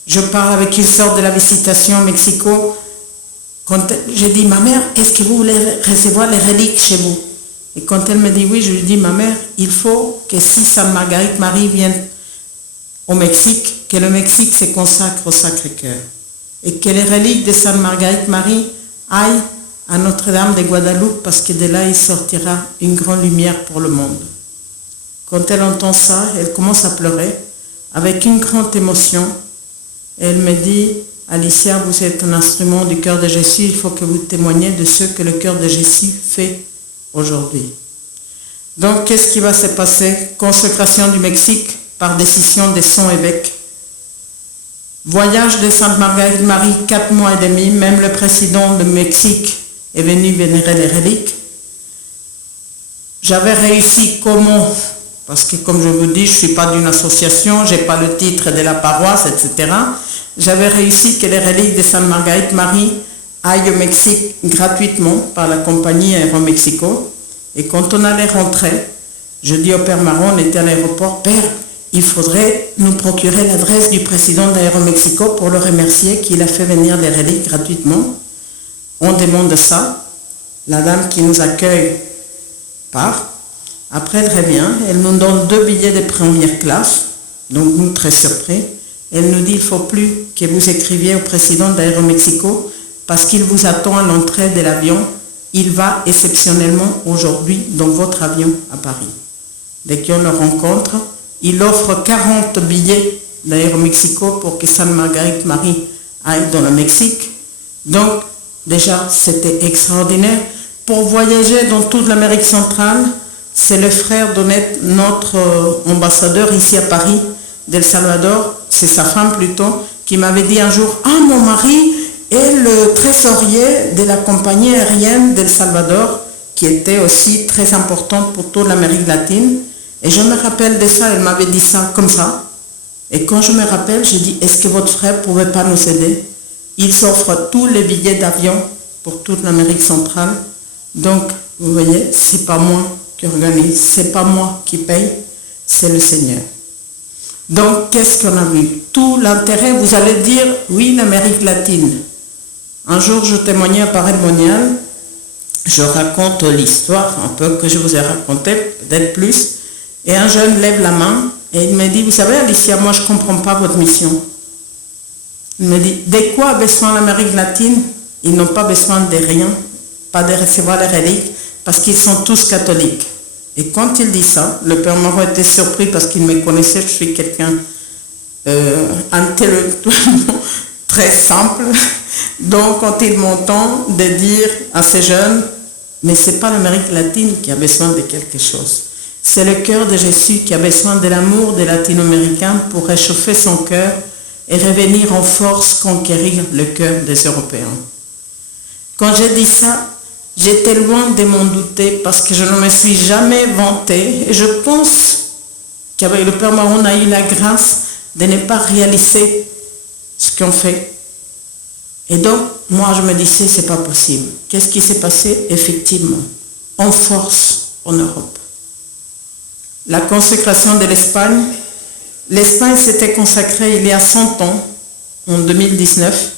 Je parle avec une sœur de la Visitation au Mexico. Quand j'ai dit, ma mère, est-ce que vous voulez recevoir les reliques chez vous? Et quand elle me dit oui, je lui dis, ma mère, il faut que si Sainte Marguerite Marie vienne au Mexique, que le Mexique se consacre au Sacré-Cœur. Et que les reliques de Sainte Marguerite Marie aillent à Notre-Dame de Guadeloupe, parce que de là, il sortira une grande lumière pour le monde. Quand elle entend ça, elle commence à pleurer avec une grande émotion. Et elle me dit, Alicia, vous êtes un instrument du cœur de Jésus, il faut que vous témoigniez de ce que le cœur de Jésus fait aujourd'hui. Donc, qu'est-ce qui va se passer? Consécration du Mexique par décision de son évêque. Voyage de Sainte Marguerite Marie, 4 mois et demi, même le président du Mexique est venu vénérer les reliques. J'avais réussi comment? Parce que comme je vous dis, je ne suis pas d'une association, je n'ai pas le titre de la paroisse, etc. J'avais réussi que les reliques de Sainte Marguerite Marie aillent au Mexique gratuitement par la compagnie Aéromexico. Et quand on allait rentrer, je dis au Père Marron, on était à l'aéroport, Père, il faudrait nous procurer l'adresse du président d'Aéromexico pour le remercier qu'il a fait venir les reliques gratuitement. On demande ça. La dame qui nous accueille part. Après, elle revient. Elle nous donne 2 billets de première classe. Donc, nous, très surpris. Elle nous dit, il ne faut plus que vous écriviez au président d'Aéromexico parce qu'il vous attend à l'entrée de l'avion. Il va exceptionnellement aujourd'hui dans votre avion à Paris. Dès qu'on le rencontre, il offre 40 billets d'Aéromexico pour que Sainte Marguerite Marie dans le Mexique. Donc, déjà, c'était extraordinaire. Pour voyager dans toute l'Amérique centrale, c'est le frère d'Honnête, notre ambassadeur ici à Paris, d'El Salvador, c'est sa femme plutôt, qui m'avait dit un jour, « Ah, mon mari est le trésorier de la compagnie aérienne d'El Salvador, qui était aussi très importante pour toute l'Amérique latine. » Et je me rappelle de ça, elle m'avait dit ça comme ça. Et quand je me rappelle, j'ai dit, est-ce que votre frère ne pouvait pas nous aider? Il s'offre tous les billets d'avion pour toute l'Amérique centrale. Donc, vous voyez, ce n'est pas moi qui organise, ce n'est pas moi qui paye, c'est le Seigneur. Donc, qu'est-ce qu'on a vu? Tout l'intérêt, vous allez dire, oui, l'Amérique latine. Un jour, je témoignais à Paray-le-Monial, je raconte l'histoire, un peu que je vous ai raconté, peut-être plus, et un jeune lève la main, et il me dit, vous savez, Alicia, moi, je ne comprends pas votre mission. Il me dit, de quoi a besoin l'Amérique latine? Ils n'ont pas besoin de rien, pas de recevoir les reliques, parce qu'ils sont tous catholiques. Et quand il dit ça, le Père Moreau était surpris parce qu'il me connaissait, je suis quelqu'un intellectuellement très simple. Donc quand il m'entend de dire à ces jeunes, mais ce n'est pas l'Amérique latine qui a besoin de quelque chose. C'est le cœur de Jésus qui a besoin de l'amour des latino-américains pour réchauffer son cœur et revenir en force conquérir le cœur des Européens. Quand j'ai dit ça, j'étais loin de m'en douter parce que je ne me suis jamais vantée et je pense qu'avec le Père Moreau, on a eu la grâce de ne pas réaliser ce qu'on fait. Et donc, moi, je me disais, c'est pas possible. Qu'est-ce qui s'est passé? Effectivement, en force en Europe. La consécration de l'Espagne. L'Espagne s'était consacrée il y a 100 ans, en 2019.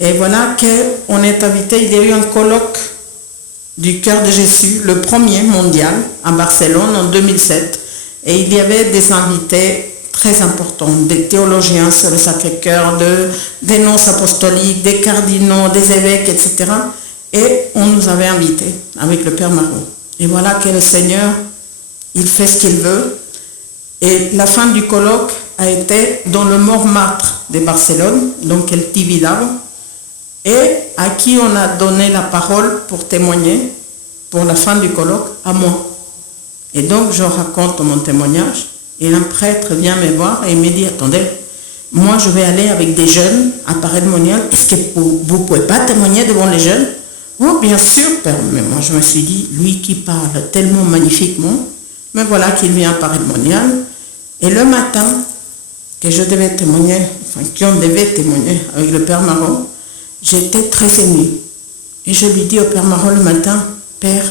Et voilà qu'on est invité, il y a eu un colloque du cœur de Jésus, le premier mondial, à Barcelone en 2007. Et il y avait des invités très importants, des théologiens sur le Sacré-Cœur, des nonces apostoliques, des cardinaux, des évêques, etc. Et on nous avait invités avec le Père Moreau. Et voilà que le Seigneur, il fait ce qu'il veut. Et la fin du colloque a été dans le Montmartre de Barcelone, donc el Tibidabo, et à qui on a donné la parole pour témoigner pour la fin du colloque, à moi. Et donc je raconte mon témoignage, et un prêtre vient me voir et il me dit, attendez, moi je vais aller avec des jeunes à Paray-le-Monial, est-ce que vous ne pouvez pas témoigner devant les jeunes? Oh bien sûr, Père, mais moi je me suis dit, lui qui parle tellement magnifiquement, mais voilà qu'il vient à Paray-le-Monial, et le matin que je devais témoigner, enfin qu'on devait témoigner avec le Père Moreau, j'étais très émue. Et je lui dis au Père Moreau le matin, Père,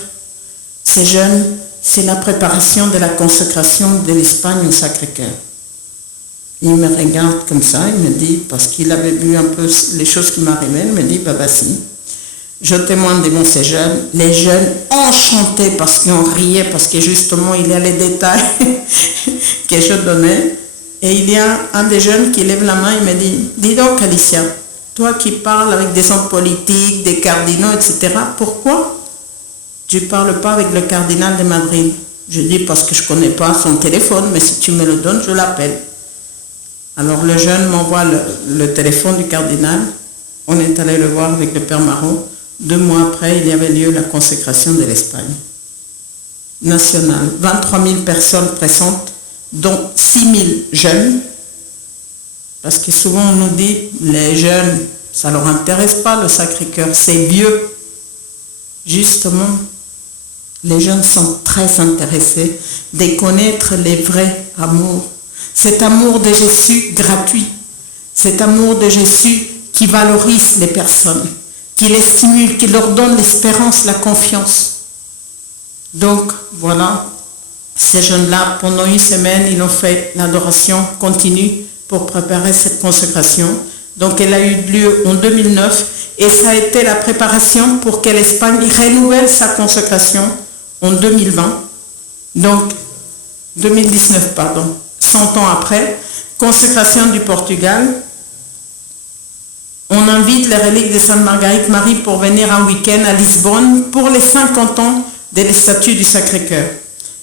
ces jeunes, c'est la préparation de la consécration de l'Espagne au Sacré-Cœur. Il me regarde comme ça, il me dit, parce qu'il avait vu un peu les choses qui m'arrivaient, il me dit, bah vas-y. Je témoigne devant ces jeunes, les jeunes enchantés parce qu'on riait, parce que justement il y a les détails que je donnais. Et il y a un des jeunes qui lève la main et me dit, dis donc Alicia, toi qui parles avec des hommes politiques, des cardinaux, etc., pourquoi tu ne parles pas avec le cardinal de Madrid? Je dis parce que je ne connais pas son téléphone, mais si tu me le donnes, je l'appelle. Alors le jeune m'envoie le téléphone du cardinal, on est allé le voir avec le Père Moreau. 2 mois après, il y avait lieu la consécration de l'Espagne nationale. 23 000 personnes présentes, dont 6 000 jeunes, parce que souvent on nous dit, les jeunes, ça ne leur intéresse pas le Sacré-Cœur, c'est vieux. Justement, les jeunes sont très intéressés de connaître les vrais amours. Cet amour de Jésus gratuit, cet amour de Jésus qui valorise les personnes, qui les stimule, qui leur donne l'espérance, la confiance. Donc voilà, ces jeunes-là, pendant 1 semaine, ils ont fait l'adoration continue pour préparer cette consécration. Donc elle a eu lieu en 2009 et ça a été la préparation pour que l'Espagne renouvelle sa consécration en 2020. Donc 2019, pardon, 100 ans après, consécration du Portugal. On invite les reliques de Sainte Marguerite Marie pour venir un week-end à Lisbonne pour les 50 ans de la statue du Sacré-Cœur.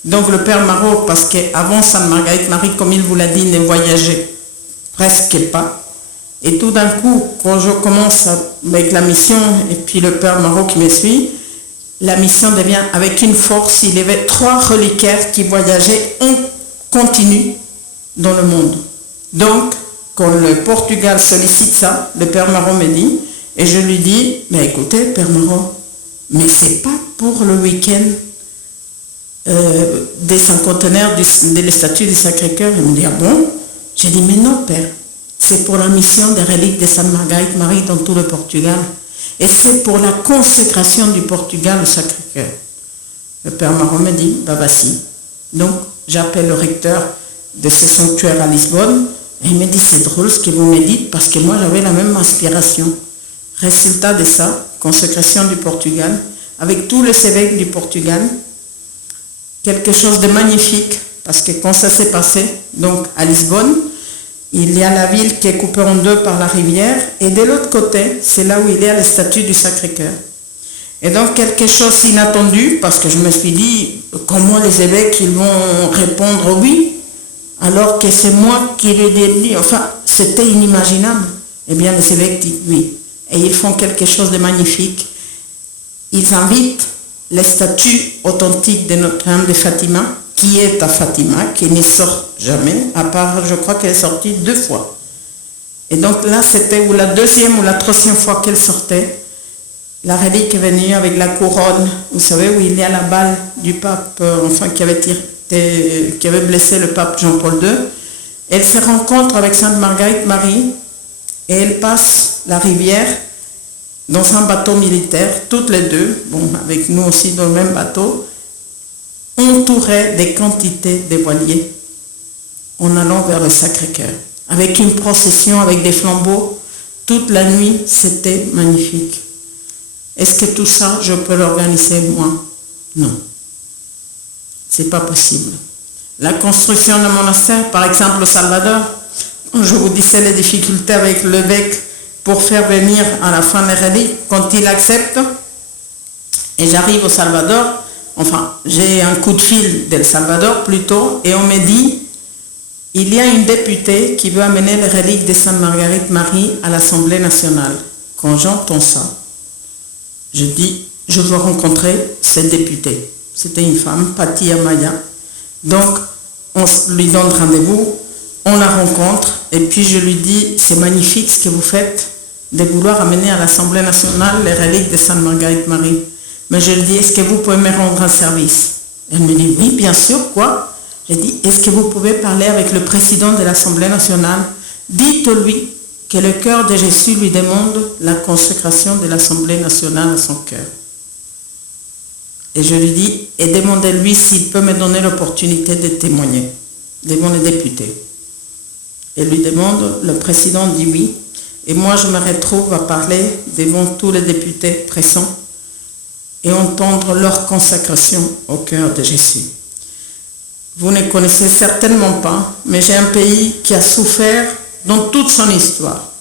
Donc le Père Moreau, parce qu'avant Sainte Marguerite Marie, comme il vous l'a dit, ne voyageait presque pas. Et tout d'un coup, quand je commence avec la mission, et puis le Père Marot qui me suit, la mission devient avec une force. Il y avait 3 reliquaires qui voyageaient en continu dans le monde. Donc, quand le Portugal sollicite ça, le Père Marot me dit, et je lui dis, mais écoutez, Père Marot, mais c'est pas pour le week-end des cinquantenaires de la statue du Sacré-Cœur. Il me dit, ah bon? J'ai dit, mais non, Père, c'est pour la mission des reliques de Sainte Marguerite Marie dans tout le Portugal. Et c'est pour la consécration du Portugal au Sacré-Cœur. Le Père Marot me dit, bah voici. Donc, j'appelle le recteur de ce sanctuaire à Lisbonne, et il me dit, c'est drôle ce que vous me dites, parce que moi j'avais la même inspiration. Résultat de ça, consécration du Portugal, avec tous les évêques du Portugal, quelque chose de magnifique, parce que quand ça s'est passé, donc à Lisbonne, il y a la ville qui est coupée en 2 par la rivière, et de l'autre côté, c'est là où il y a la statue du Sacré-Cœur. Et donc quelque chose d'inattendu, parce que je me suis dit, comment les évêques ils vont répondre oui, alors que c'est moi qui les ai, enfin, c'était inimaginable. Eh bien, les évêques disent oui. Et ils font quelque chose de magnifique. Ils invitent les statues authentiques de Notre-Dame de Fatima, qui est à Fatima, qui ne sort jamais, à part, je crois qu'elle est sortie 2 fois. Et donc là, c'était ou la 2e ou la 3e fois qu'elle sortait. La relique est venue avec la couronne, vous savez, où il y a la balle du pape, enfin, qui avait blessé le pape Jean-Paul II. Elle se rencontre avec Sainte Marguerite Marie et elle passe la rivière dans un bateau militaire, toutes les deux, bon, avec nous aussi dans le même bateau, entourées des quantités de voiliers en allant vers le Sacré-Cœur, avec une procession, avec des flambeaux. Toute la nuit, c'était magnifique. Est-ce que tout ça, je peux l'organiser moi? Non. C'est pas possible. La construction d'un monastère, par exemple au Salvador, je vous disais les difficultés avec l'évêque pour faire venir à la fin les reliques, quand il accepte, et j'arrive au Salvador, enfin, j'ai un coup de fil d'El Salvador plutôt, et on me dit, il y a une députée qui veut amener les reliques de Sainte Marguerite Marie à l'Assemblée nationale. Quand j'entends ça, je dis, je veux rencontrer cette députée. C'était une femme, Patti Amaya. Donc, on lui donne rendez-vous, on la rencontre, et puis je lui dis, c'est magnifique ce que vous faites, de vouloir amener à l'Assemblée nationale les reliques de Sainte Marguerite Marie. Mais je lui dis, est-ce que vous pouvez me rendre un service? Elle me dit, oui, bien sûr, quoi? J'ai dit, est-ce que vous pouvez parler avec le président de l'Assemblée nationale? Dites-lui que le cœur de Jésus lui demande la consécration de l'Assemblée nationale à son cœur. Et je lui dis, et demandez-lui s'il peut me donner l'opportunité de témoigner devant les députés. Et lui demande, le président dit oui, et moi je me retrouve à parler devant tous les députés présents et entendre leur consécration au cœur de Jésus. Vous ne connaissez certainement pas, mais j'ai un pays qui a souffert dans toute son histoire.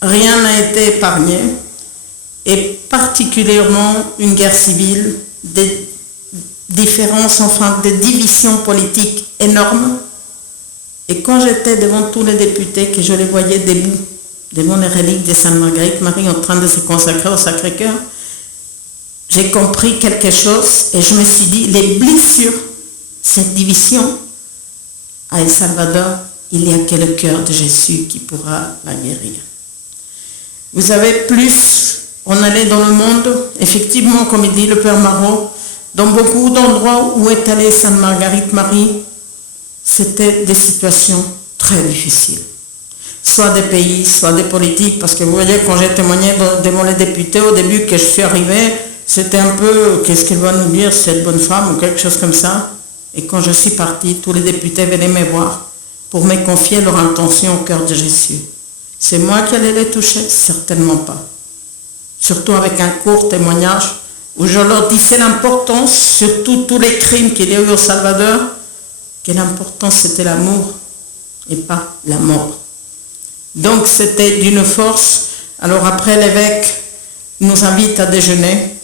Rien n'a été épargné, et particulièrement une guerre civile, des différences, enfin des divisions politiques énormes. Et quand j'étais devant tous les députés, que je les voyais debout, devant les reliques de Sainte Marguerite Marie en train de se consacrer au Sacré-Cœur, j'ai compris quelque chose et je me suis dit, les blessures, cette division, à El Salvador, il n'y a que le cœur de Jésus qui pourra la guérir. Vous savez, plus on allait dans le monde, effectivement, comme il dit le Père Marot, dans beaucoup d'endroits où est allée Sainte Marguerite Marie, c'était des situations très difficiles. Soit des pays, soit des politiques, parce que vous voyez, quand j'ai témoigné devant les députés, au début que je suis arrivée, c'était un peu, qu'est-ce qu'elle va nous dire, cette bonne femme, ou quelque chose comme ça. Et quand je suis partie, tous les députés venaient me voir pour me confier leur intention au cœur de Jésus. C'est moi qui allais les toucher? Certainement pas. Surtout avec un court témoignage où je leur disais l'importance, surtout tous les crimes qu'il y a eu au Salvador, que l'important c'était l'amour et pas la mort. Donc c'était d'une force. Alors après l'évêque nous invite à déjeuner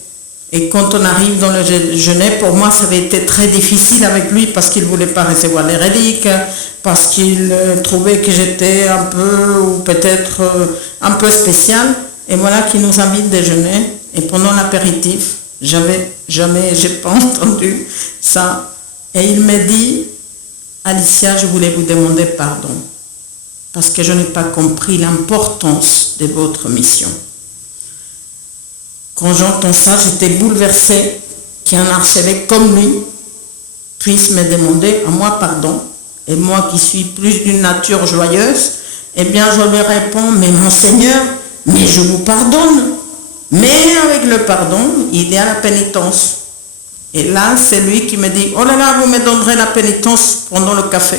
Et quand on arrive dans le jeûne, pour moi, ça avait été très difficile avec lui parce qu'il ne voulait pas recevoir les reliques, parce qu'il trouvait que j'étais un peu, ou peut-être un peu spécial. Et voilà qu'il nous invite à déjeuner. Et pendant l'apéritif, j'ai pas entendu ça. Et il m'a dit, Alicia, je voulais vous demander pardon parce que je n'ai pas compris l'importance de votre mission. Quand j'entends ça, j'étais bouleversée qu'un archevêque comme lui puisse me demander à moi pardon. Et moi qui suis plus d'une nature joyeuse, eh bien je lui réponds, mais Monseigneur, mais je vous pardonne. Mais avec le pardon, il y a la pénitence. Et là, c'est lui qui me dit, oh là là, vous me donnerez la pénitence pendant le café.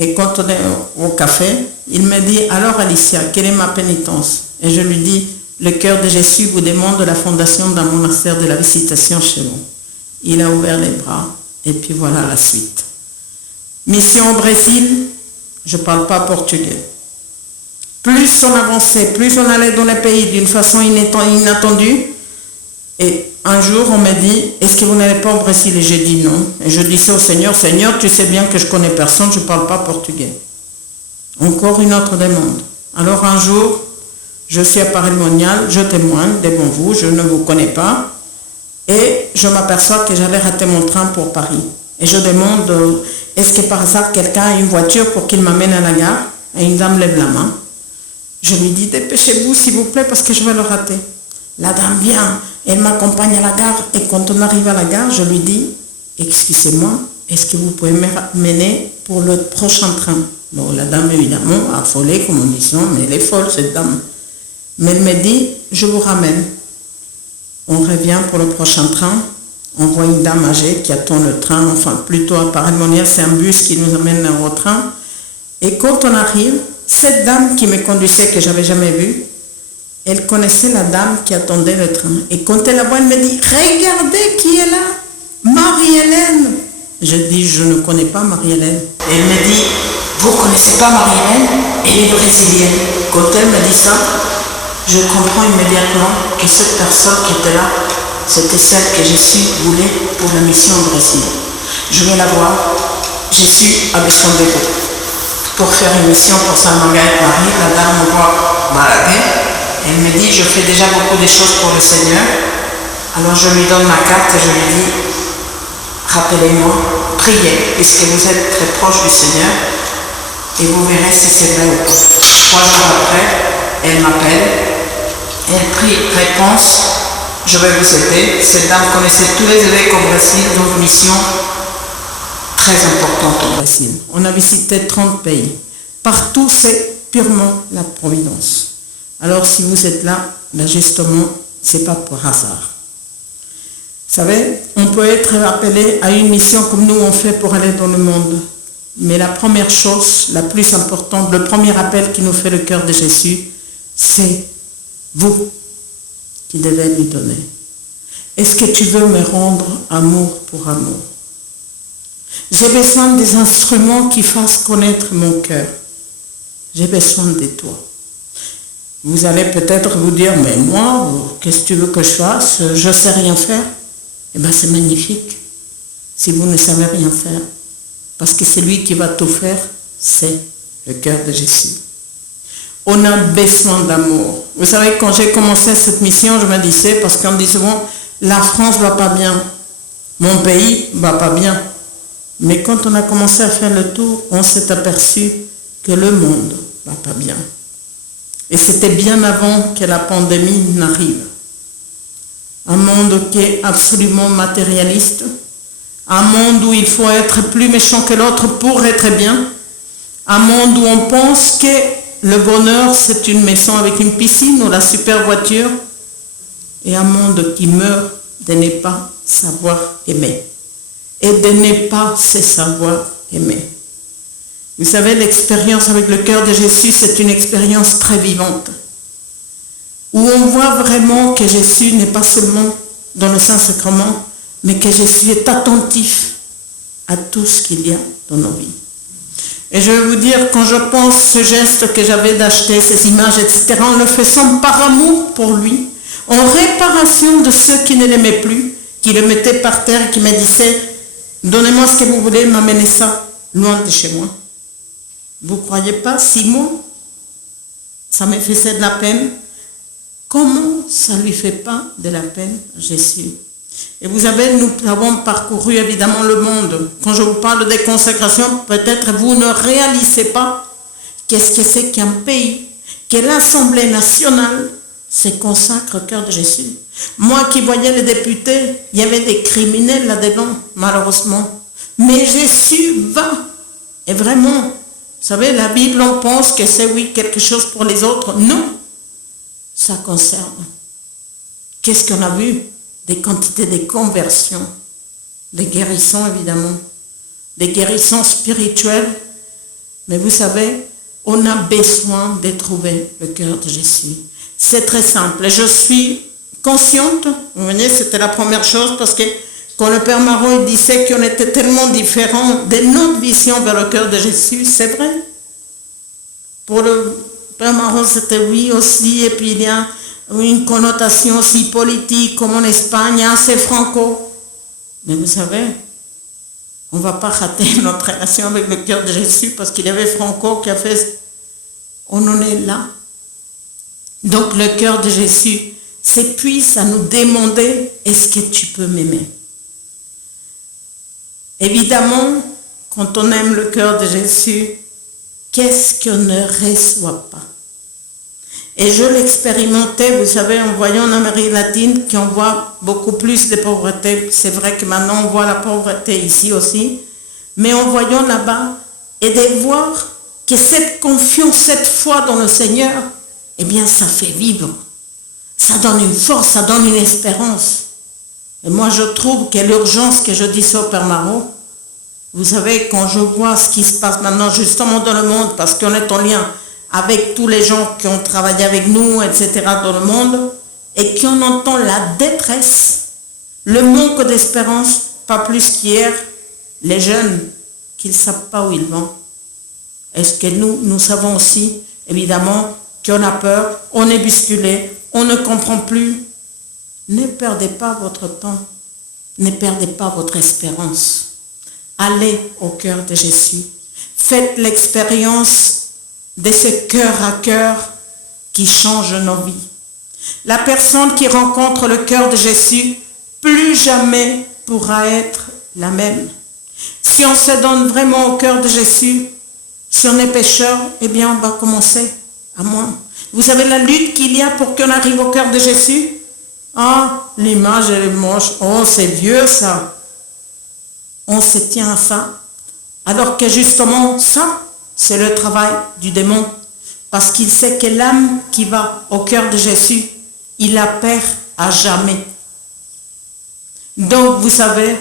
Et quand on est au café, il me dit, alors Alicia, quelle est ma pénitence? Et je lui dis, le cœur de Jésus vous demande la fondation d'un monastère de la Visitation chez vous. Il a ouvert les bras et puis voilà la suite. Mission au Brésil, je ne parle pas portugais. Plus on avançait, plus on allait dans les pays d'une façon inattendue. Et un jour, on m'a dit, est-ce que vous n'allez pas au Brésil? Et j'ai dit non. Et je disais au Seigneur, Seigneur, tu sais bien que je ne connais personne, je ne parle pas portugais. Encore une autre demande. Alors un jour, je suis à Paris-le-Monial, je témoigne devant vous, je ne vous connais pas. Et je m'aperçois que j'allais rater mon train pour Paris. Et je demande, est-ce que par hasard quelqu'un a une voiture pour qu'il m'amène à la gare? Et une dame lève la main. Je lui dis, dépêchez-vous s'il vous plaît parce que je vais le rater. La dame vient, elle m'accompagne à la gare et quand on arrive à la gare, je lui dis, excusez-moi, est-ce que vous pouvez m'amener pour le prochain train? Bon, la dame évidemment affolée comme on dit, mais elle est folle cette dame. Mais elle me dit, je vous ramène. On revient pour le prochain train, on voit une dame âgée qui attend le train, enfin plutôt à Paris-le-Monial, c'est un bus qui nous amène au train. Et quand on arrive, cette dame qui me conduisait, que je n'avais jamais vue, elle connaissait la dame qui attendait le train. Et quand elle la voit, elle me dit, regardez qui est là, Marie-Hélène. Je dis, je ne connais pas Marie-Hélène. Elle me dit, vous ne connaissez pas Marie-Hélène? Elle est brésilienne. Quand elle me dit ça, je comprends immédiatement que cette personne qui était là, c'était celle que Jésus voulait pour la mission au Brésil. Je vais la voir. Jésus a besoin de vous. Pour faire une mission pour Saint-Marguerite Marie, la dame me voit balader. Elle me dit, je fais déjà beaucoup de choses pour le Seigneur. Alors je lui donne ma carte et je lui dis, rappelez-moi, priez, puisque vous êtes très proche du Seigneur, et vous verrez si c'est vrai ou pas. 3 jours après, elle m'appelle, elle prie, réponse, je vais vous aider. Cette dame connaissait tous les évêques au Brésil, donc une mission très importante au Brésil. On a visité 30 pays. Partout, c'est purement la providence. Alors si vous êtes là, ben justement, ce n'est pas par hasard. Vous savez, on peut être appelé à une mission comme nous on fait pour aller dans le monde. Mais la première chose, la plus importante, le premier appel qui nous fait le cœur de Jésus, c'est vous qui devez lui donner. Est-ce que tu veux me rendre amour pour amour? J'ai besoin des instruments qui fassent connaître mon cœur. J'ai besoin de toi. Vous allez peut-être vous dire, mais moi, qu'est-ce que tu veux que je fasse? Je ne sais rien faire. Eh bien, c'est magnifique si vous ne savez rien faire. Parce que celui qui va tout faire, c'est le cœur de Jésus. On a besoin d'amour. Vous savez, quand j'ai commencé cette mission, je me disais, parce qu'on dit souvent, la France ne va pas bien. Mon pays ne va pas bien. Mais quand on a commencé à faire le tour, on s'est aperçu que le monde ne va pas bien. Et c'était bien avant que la pandémie n'arrive. Un monde qui est absolument matérialiste, un monde où il faut être plus méchant que l'autre pour être bien, un monde où on pense que le bonheur c'est une maison avec une piscine ou la super voiture, et un monde qui meurt de ne pas savoir aimer et de ne pas se savoir aimer. Vous savez, l'expérience avec le cœur de Jésus, c'est une expérience très vivante, où on voit vraiment que Jésus n'est pas seulement dans le Saint-Sacrement, mais que Jésus est attentif à tout ce qu'il y a dans nos vies. Et je vais vous dire, quand je pense ce geste que j'avais d'acheter ces images, etc., en le faisant par amour pour lui, en réparation de ceux qui ne l'aimaient plus, qui le mettaient par terre, qui me disaient, donnez-moi ce que vous voulez, m'amenez ça loin de chez moi. Vous ne croyez pas, 6 mois, ça me faisait de la peine. Comment ça ne lui fait pas de la peine, Jésus? Et vous savez, nous avons parcouru évidemment le monde. Quand je vous parle des consécrations, peut-être vous ne réalisez pas qu'est-ce que c'est qu'un pays, que l'Assemblée nationale se consacre au cœur de Jésus. Moi qui voyais les députés, il y avait des criminels là-dedans, malheureusement. Mais Jésus va. Et vraiment, vous savez, la Bible, on pense que c'est oui, quelque chose pour les autres. Non, ça concerne. Qu'est-ce qu'on a vu? Des quantités de conversions, des guérissons évidemment, des guérissons spirituelles. Mais vous savez, on a besoin de trouver le cœur de Jésus. C'est très simple. Et je suis consciente, vous voyez, c'était la première chose, parce que quand le Père Marot disait qu'on était tellement différents de notre vision vers le cœur de Jésus, c'est vrai. Pour le Père Marot, c'était oui aussi, et puis il y a une connotation aussi politique, comme en Espagne, c'est franco. Mais vous savez, on ne va pas rater notre relation avec le cœur de Jésus, parce qu'il y avait Franco qui a fait... On en est là. Donc le cœur de Jésus s'épuise à nous demander, est-ce que tu peux m'aimer? Évidemment, quand on aime le cœur de Jésus, qu'est-ce qu'on ne reçoit pas? Et je l'expérimentais, vous savez, en voyant en Amérique latine, qu'on voit beaucoup plus de pauvreté. C'est vrai que maintenant on voit la pauvreté ici aussi, mais en voyant là-bas, et de voir que cette confiance, cette foi dans le Seigneur, eh bien ça fait vivre. Ça donne une force, ça donne une espérance. Et moi je trouve que l'urgence que je dis au Père Marot, vous savez, quand je vois ce qui se passe maintenant justement dans le monde, parce qu'on est en lien avec tous les gens qui ont travaillé avec nous, etc., dans le monde, et qu'on entend la détresse, le manque d'espérance, pas plus qu'hier, les jeunes qui ne savent pas où ils vont. Est-ce que nous savons aussi, évidemment, qu'on a peur, on est bousculé, on ne comprend plus. Ne perdez pas votre temps, ne perdez pas votre espérance. Allez au cœur de Jésus. Faites l'expérience de ce cœur à cœur qui change nos vies. La personne qui rencontre le cœur de Jésus, plus jamais pourra être la même. Si on se donne vraiment au cœur de Jésus, si on est pécheur, eh bien on va commencer à moins. Vous savez la lutte qu'il y a pour qu'on arrive au cœur de Jésus? Ah, l'image elle est moche. Oh, c'est vieux ça. On se tient à ça. Alors que justement, ça, c'est le travail du démon. Parce qu'il sait que l'âme qui va au cœur de Jésus, il la perd à jamais. Donc, vous savez,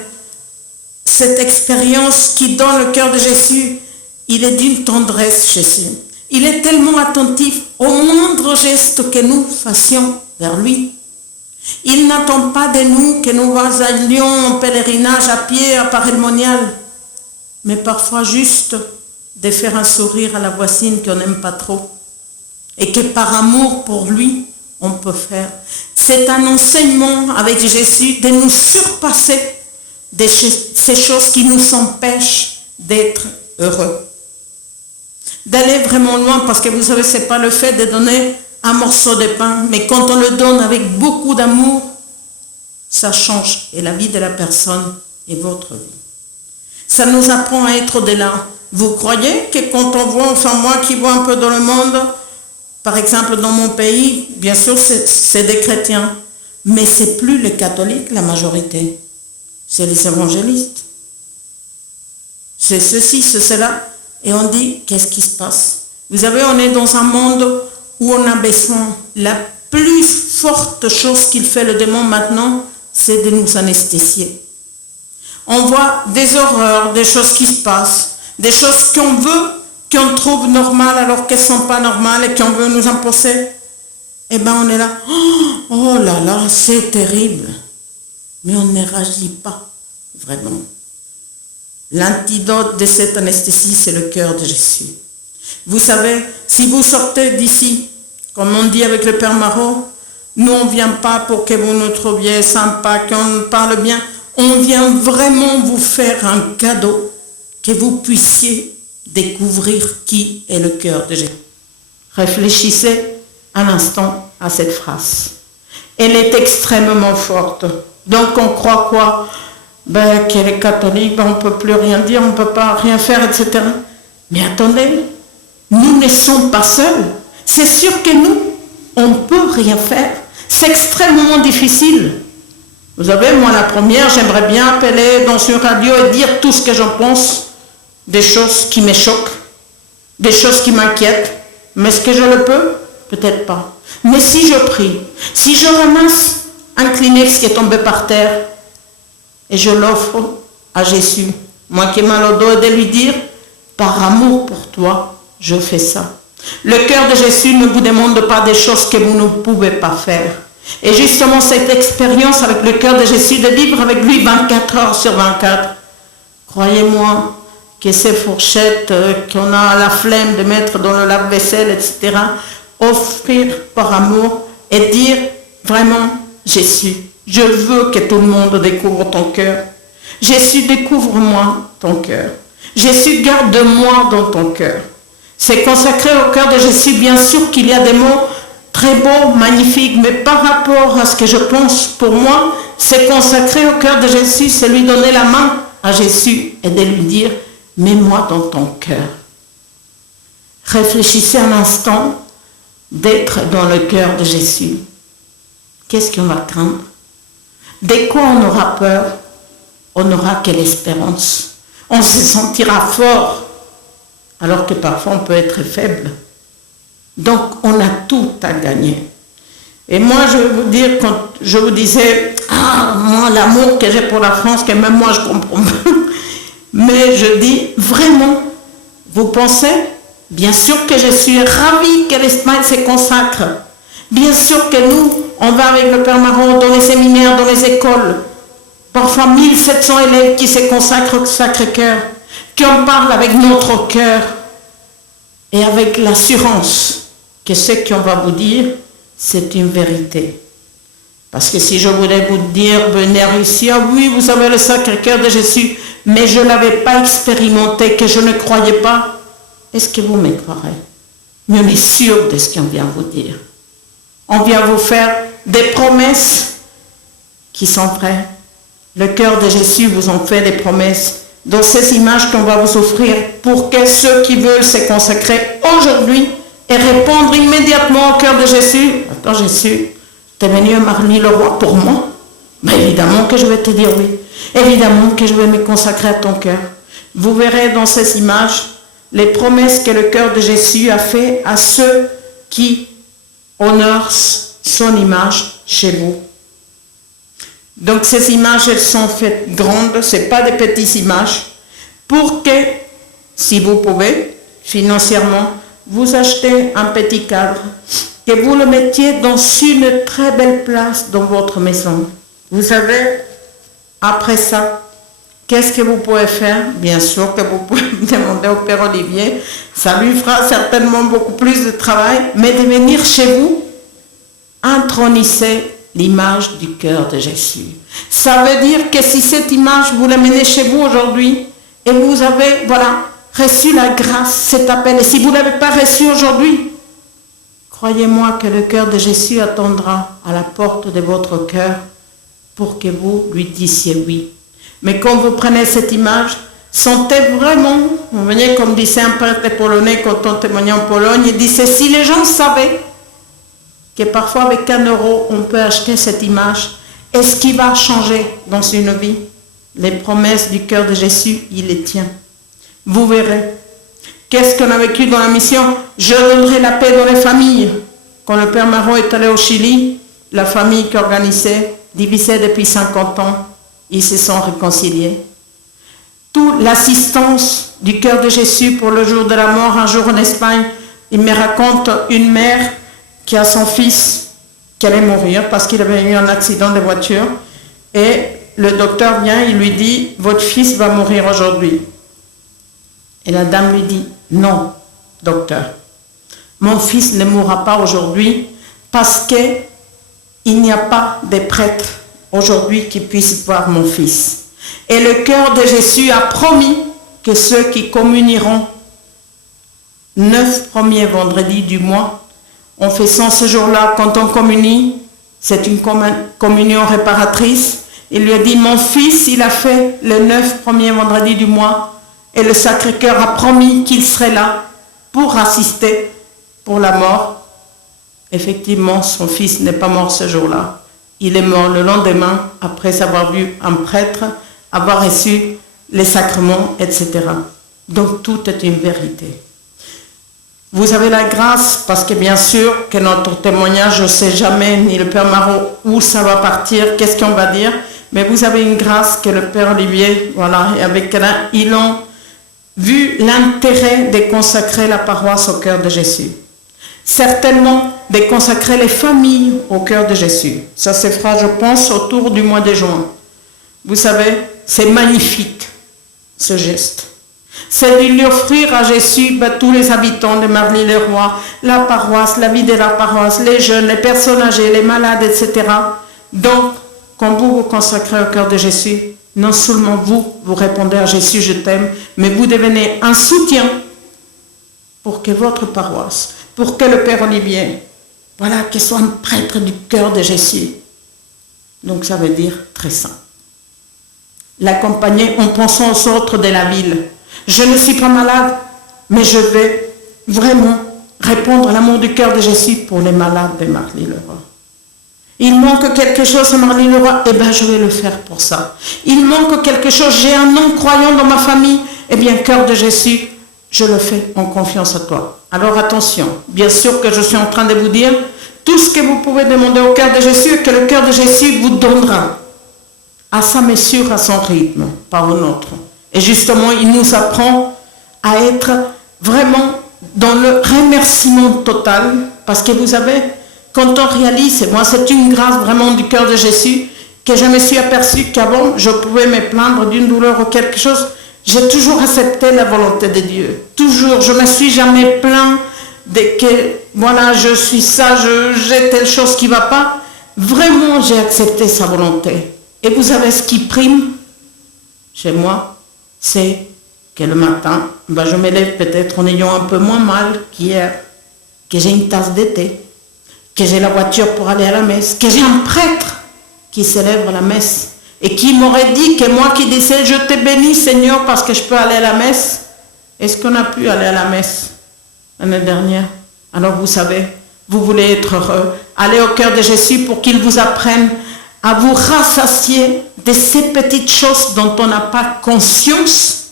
cette expérience qui dans le cœur de Jésus, il est d'une tendresse, Jésus. Il est tellement attentif au moindre geste que nous fassions vers lui. Il n'attend pas de nous que nous allions en pèlerinage à pied à Paris-le-Monial, mais parfois juste de faire un sourire à la voisine qu'on n'aime pas trop et que par amour pour lui, on peut faire. C'est un enseignement avec Jésus de nous surpasser de ces choses qui nous empêchent d'être heureux. D'aller vraiment loin, parce que vous savez, ce n'est pas le fait de donner un morceau de pain, mais quand on le donne avec beaucoup d'amour, ça change et la vie de la personne et votre vie. Ça nous apprend à être au-delà. Vous croyez que quand on voit, enfin moi qui vois un peu dans le monde, par exemple dans mon pays, bien sûr c'est des chrétiens, mais c'est plus les catholiques la majorité, c'est les évangélistes. C'est ceci, c'est cela, et on dit qu'est-ce qui se passe? Vous savez, on est dans un monde où on a besoin, la plus forte chose qu'il fait le démon maintenant, c'est de nous anesthésier. On voit des horreurs, des choses qui se passent, des choses qu'on veut, qu'on trouve normales alors qu'elles ne sont pas normales et qu'on veut nous imposer. Eh bien on est là, oh là là, c'est terrible. Mais on ne réagit pas, vraiment. L'antidote de cette anesthésie, c'est le cœur de Jésus. Vous savez, si vous sortez d'ici, comme on dit avec le Père Marot, Nous, on ne vient pas pour que vous nous trouviez sympa, qu'on parle bien. On vient vraiment vous faire un cadeau, que vous puissiez découvrir qui est le cœur de Jésus. Réfléchissez un instant à cette phrase. Elle est extrêmement forte. Donc on croit quoi? Qu'elle est catholique, on ne peut plus rien dire, on ne peut pas rien faire, etc. Mais attendez, nous ne sommes pas seuls. C'est sûr que nous, on ne peut rien faire. C'est extrêmement difficile. Vous savez, moi la première, j'aimerais bien appeler dans une radio et dire tout ce que j'en pense, des choses qui me choquent, des choses qui m'inquiètent. Mais est-ce que je le peux? Peut-être pas. Mais si je prie, si je ramasse un Kleenex qui est tombé par terre et je l'offre à Jésus, moi qui ai mal au dos, et de lui dire, par amour pour toi, je fais ça. Le cœur de Jésus ne vous demande pas des choses que vous ne pouvez pas faire. Et justement, cette expérience avec le cœur de Jésus, de vivre avec lui 24 heures sur 24, croyez-moi que ces fourchettes qu'on a la flemme de mettre dans le lave-vaisselle, etc., offrir par amour et dire vraiment, Jésus, je veux que tout le monde découvre ton cœur. Jésus, découvre-moi ton cœur. Jésus, garde-moi dans ton cœur. C'est consacré au cœur de Jésus. Bien sûr qu'il y a des mots très beaux, magnifiques, mais par rapport à ce que je pense, pour moi, c'est consacré au cœur de Jésus, c'est lui donner la main à Jésus et de lui dire, mets-moi dans ton cœur. Réfléchissez un instant d'être dans le cœur de Jésus. Qu'est-ce qu'on va craindre? De quoi on aura peur? On n'aura que l'espérance. On se sentira fort, alors que parfois on peut être faible. Donc on a tout à gagner. Et moi je vais vous dire, quand je vous disais, moi l'amour que j'ai pour la France, que même moi je comprends pas, mais je dis vraiment, vous pensez, bien sûr que je suis ravie que l'Espagne se consacre. Bien sûr que nous, on va avec le Père Marron dans les séminaires, dans les écoles. Parfois 1700 élèves qui se consacrent au Sacré-Cœur, qui en parlent avec notre cœur et avec l'assurance que ce qu'on va vous dire, c'est une vérité. Parce que si je voulais vous dire, venez ici, oui, vous avez le Sacré-Cœur de Jésus, mais je ne l'avais pas expérimenté, que je ne croyais pas, est-ce que vous me croirez? Mais on est sûr de ce qu'on vient vous dire. On vient vous faire des promesses qui sont vraies. Le cœur de Jésus vous en fait des promesses dans ces images qu'on va vous offrir pour que ceux qui veulent se consacrer aujourd'hui et répondre immédiatement au cœur de Jésus. Attends Jésus, t'es venu à Marly-le-Roi pour moi? Mais évidemment que je vais te dire oui. Évidemment que je vais me consacrer à ton cœur. Vous verrez dans ces images les promesses que le cœur de Jésus a fait à ceux qui honorent son image chez vous. Donc ces images, elles sont faites grandes, ce n'est pas des petites images, pour que, si vous pouvez, financièrement, vous achetez un petit cadre, que vous le mettiez dans une très belle place dans votre maison. Vous savez, après ça, qu'est-ce que vous pouvez faire? Bien sûr que vous pouvez demander au Père Olivier, ça lui fera certainement beaucoup plus de travail, mais de venir chez vous, intronisser l'image du cœur de Jésus. Ça veut dire que si cette image, vous l'amenez chez vous aujourd'hui, et vous avez, reçu la grâce, cet appel, et si vous ne l'avez pas reçu aujourd'hui, croyez-moi que le cœur de Jésus attendra à la porte de votre cœur pour que vous lui disiez oui. Mais quand vous prenez cette image, sentez vraiment, vous voyez comme disait un prêtre polonais quand on témoignait en Pologne, il disait, si les gens savaient que parfois avec 1 euro, on peut acheter cette image, est-ce qui va changer dans une vie? Les promesses du cœur de Jésus, il les tient. Vous verrez. Qu'est-ce qu'on a vécu dans la mission? Je donnerai la paix dans les familles. Quand le Père Marron est allé au Chili, la famille qui organisait, divisée depuis 50 ans, ils se sont réconciliés. Toute l'assistance du cœur de Jésus pour le jour de la mort, un jour en Espagne, il me raconte une mère qui a son fils qui allait mourir parce qu'il avait eu un accident de voiture. Et le docteur vient, il lui dit, votre fils va mourir aujourd'hui. Et la dame lui dit, non, docteur, mon fils ne mourra pas aujourd'hui parce que il n'y a pas de prêtre aujourd'hui qui puisse voir mon fils. Et le cœur de Jésus a promis que ceux qui communieront 9 premiers vendredis du mois, en faisant ce jour-là, quand on communie, c'est une communion réparatrice. Il lui a dit, mon fils, il a fait les 9 premiers vendredis du mois et le Sacré-Cœur a promis qu'il serait là pour assister pour la mort. Effectivement, son fils n'est pas mort ce jour-là. Il est mort le lendemain après avoir vu un prêtre, avoir reçu les sacrements, etc. Donc tout est une vérité. Vous avez la grâce, parce que bien sûr que notre témoignage, je ne sais jamais, ni le Père Marot, où ça va partir, qu'est-ce qu'on va dire, mais vous avez une grâce que le Père Olivier, voilà, et avec Alain, ils ont vu l'intérêt de consacrer la paroisse au cœur de Jésus. Certainement de consacrer les familles au cœur de Jésus. Ça se fera, je pense, autour du mois de juin. Vous savez, c'est magnifique, ce geste. C'est de lui offrir à Jésus tous les habitants de Marly-le-Roi, la paroisse, la vie de la paroisse, les jeunes, les personnes âgées, les malades, etc. Donc, quand vous vous consacrez au cœur de Jésus, non seulement vous répondez à Jésus, je t'aime, mais vous devenez un soutien pour que votre paroisse, pour que le Père Olivier, voilà, qu'il soit un prêtre du cœur de Jésus. Donc ça veut dire très saint. L'accompagner en pensant aux autres de la ville. Je ne suis pas malade, mais je vais vraiment répondre à l'amour du cœur de Jésus pour les malades de Marly-le-Roi. Il manque quelque chose à Marly-le-Roi, eh bien je vais le faire pour ça. Il manque quelque chose, j'ai un non-croyant dans ma famille, eh bien cœur de Jésus, je le fais en confiance à toi. Alors attention, bien sûr que je suis en train de vous dire, tout ce que vous pouvez demander au cœur de Jésus, que le cœur de Jésus vous donnera, à sa mesure, à son rythme, pas au nôtre. Et justement, il nous apprend à être vraiment dans le remerciement total, parce que vous savez, quand on réalise, et moi c'est une grâce vraiment du cœur de Jésus, que je me suis aperçu qu'avant je pouvais me plaindre d'une douleur ou quelque chose, j'ai toujours accepté la volonté de Dieu. Toujours, je ne me suis jamais plaint de que, voilà, je suis ça, j'ai telle chose qui ne va pas. Vraiment, j'ai accepté sa volonté. Et vous savez ce qui prime chez moi, c'est que le matin, je me lève peut-être en ayant un peu moins mal qu'hier, que j'ai une tasse de thé, que j'ai la voiture pour aller à la messe, que j'ai un prêtre qui célèbre la messe et qui m'aurait dit que moi qui disais « Je te bénis Seigneur parce que je peux aller à la messe », est-ce qu'on a pu aller à la messe l'année dernière? Alors vous savez, vous voulez être heureux, allez au cœur de Jésus pour qu'il vous apprenne à vous rassasier de ces petites choses dont on n'a pas conscience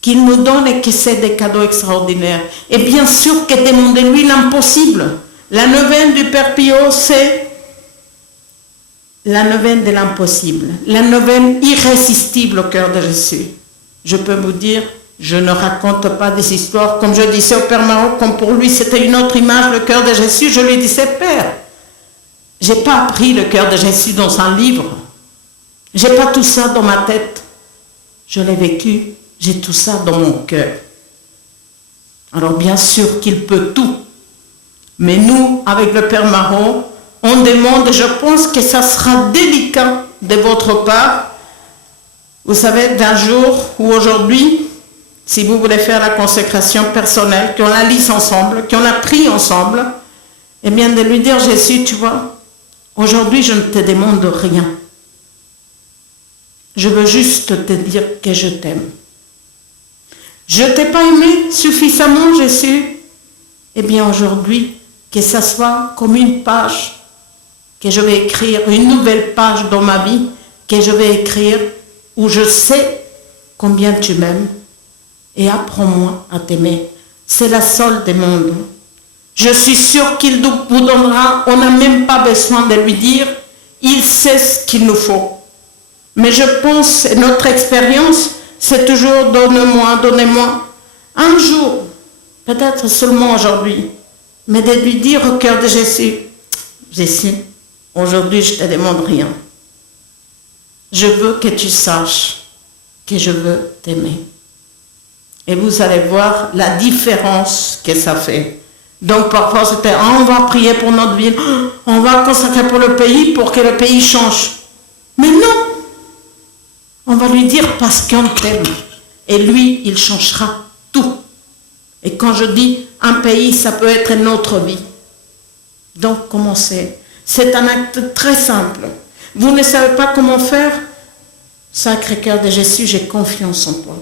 qu'il nous donne et que c'est des cadeaux extraordinaires. Et bien sûr que demandez-lui l'impossible. La neuvaine du Père Pio, c'est la neuvaine de l'impossible, la neuvaine irrésistible au cœur de Jésus. Je peux vous dire, je ne raconte pas des histoires, comme je disais au Père Marot, comme pour lui c'était une autre image, le cœur de Jésus, je lui disais, Père, je n'ai pas appris le cœur de Jésus dans un livre, je n'ai pas tout ça dans ma tête, je l'ai vécu, j'ai tout ça dans mon cœur. Alors bien sûr qu'il peut tout, mais nous, avec le Père Marot, on demande, je pense que ça sera délicat de votre part, vous savez, d'un jour ou aujourd'hui, si vous voulez faire la consécration personnelle, qu'on la lise ensemble, qu'on la prie ensemble, eh bien de lui dire, Jésus, tu vois, aujourd'hui je ne te demande rien. Je veux juste te dire que je t'aime. Je ne t'ai pas aimé suffisamment, Jésus. Eh bien aujourd'hui, que ça soit comme une page que je vais écrire, une nouvelle page dans ma vie que je vais écrire où je sais combien tu m'aimes et apprends-moi à t'aimer. C'est la seule des mondes. Je suis sûre qu'il vous donnera, on n'a même pas besoin de lui dire, il sait ce qu'il nous faut. Mais je pense, notre expérience, c'est toujours donne-moi, donnez-moi. Un jour, peut-être seulement aujourd'hui, mais de lui dire au cœur de Jésus, Jésus, aujourd'hui je ne te demande rien. Je veux que tu saches que je veux t'aimer. Et vous allez voir la différence que ça fait Donc parfois c'était, on va prier pour notre ville, on va consacrer pour le pays pour que le pays change. Mais non, on va lui dire parce qu'on t'aime. Et lui, il changera tout. Et quand je dis un pays, ça peut être notre vie. Donc commencez. C'est un acte très simple. Vous ne savez pas comment faire? Sacré-Cœur de Jésus, j'ai confiance en toi.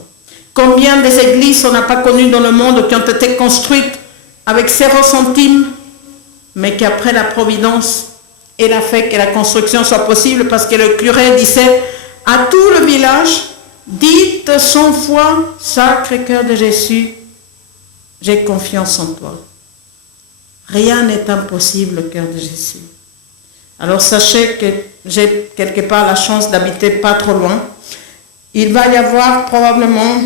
Combien des églises on n'a pas connues dans le monde qui ont été construites avec 0 centime, mais qu'après la providence, elle a fait que la construction soit possible parce que le curé disait à tout le village, dites 100 fois, Sacré-Cœur de Jésus, j'ai confiance en toi. Rien n'est impossible au cœur de Jésus. Alors sachez que j'ai quelque part la chance d'habiter pas trop loin. Il va y avoir probablement,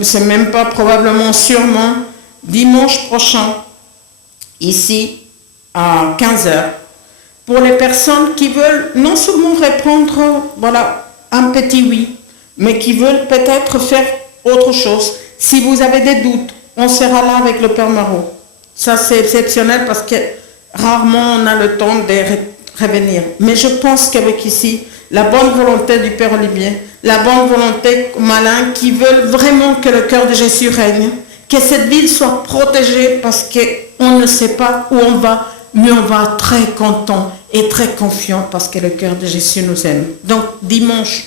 c'est même pas probablement, sûrement, dimanche prochain, ici, à 15h, pour les personnes qui veulent non seulement répondre, voilà, un petit oui, mais qui veulent peut-être faire autre chose. Si vous avez des doutes, on sera là avec le Père Marot. Ça, c'est exceptionnel parce que rarement on a le temps de revenir. Mais je pense qu'avec ici, la bonne volonté du Père Olivier, la bonne volonté malin qui veulent vraiment que le cœur de Jésus règne, que cette ville soit protégée parce qu'on ne sait pas où on va, mais on va très content et très confiant parce que le cœur de Jésus nous aime. Donc dimanche,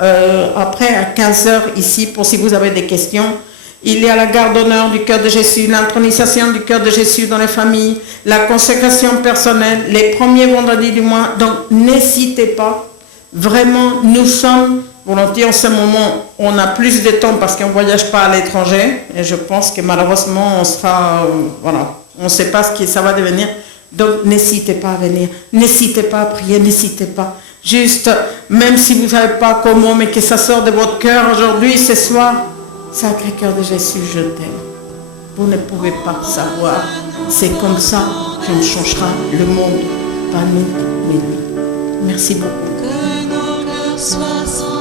après à 15h ici, pour si vous avez des questions, il y a la garde d'honneur du cœur de Jésus, l'intronisation du cœur de Jésus dans les familles, la consécration personnelle, les premiers vendredis du mois. Donc n'hésitez pas. Vraiment, nous sommes volontiers en ce moment, on a plus de temps parce qu'on ne voyage pas à l'étranger. Et je pense que malheureusement, on sera, voilà, on ne sait pas ce que ça va devenir. Donc n'hésitez pas à venir, n'hésitez pas à prier, n'hésitez pas. Juste, même si vous ne savez pas comment, mais que ça sort de votre cœur aujourd'hui, ce soir, Sacré-Cœur de Jésus, je t'aime. Vous ne pouvez pas savoir. C'est comme ça qu'on changera le monde. Pas nous, mais lui. Merci beaucoup. Que nos cœurs soient sans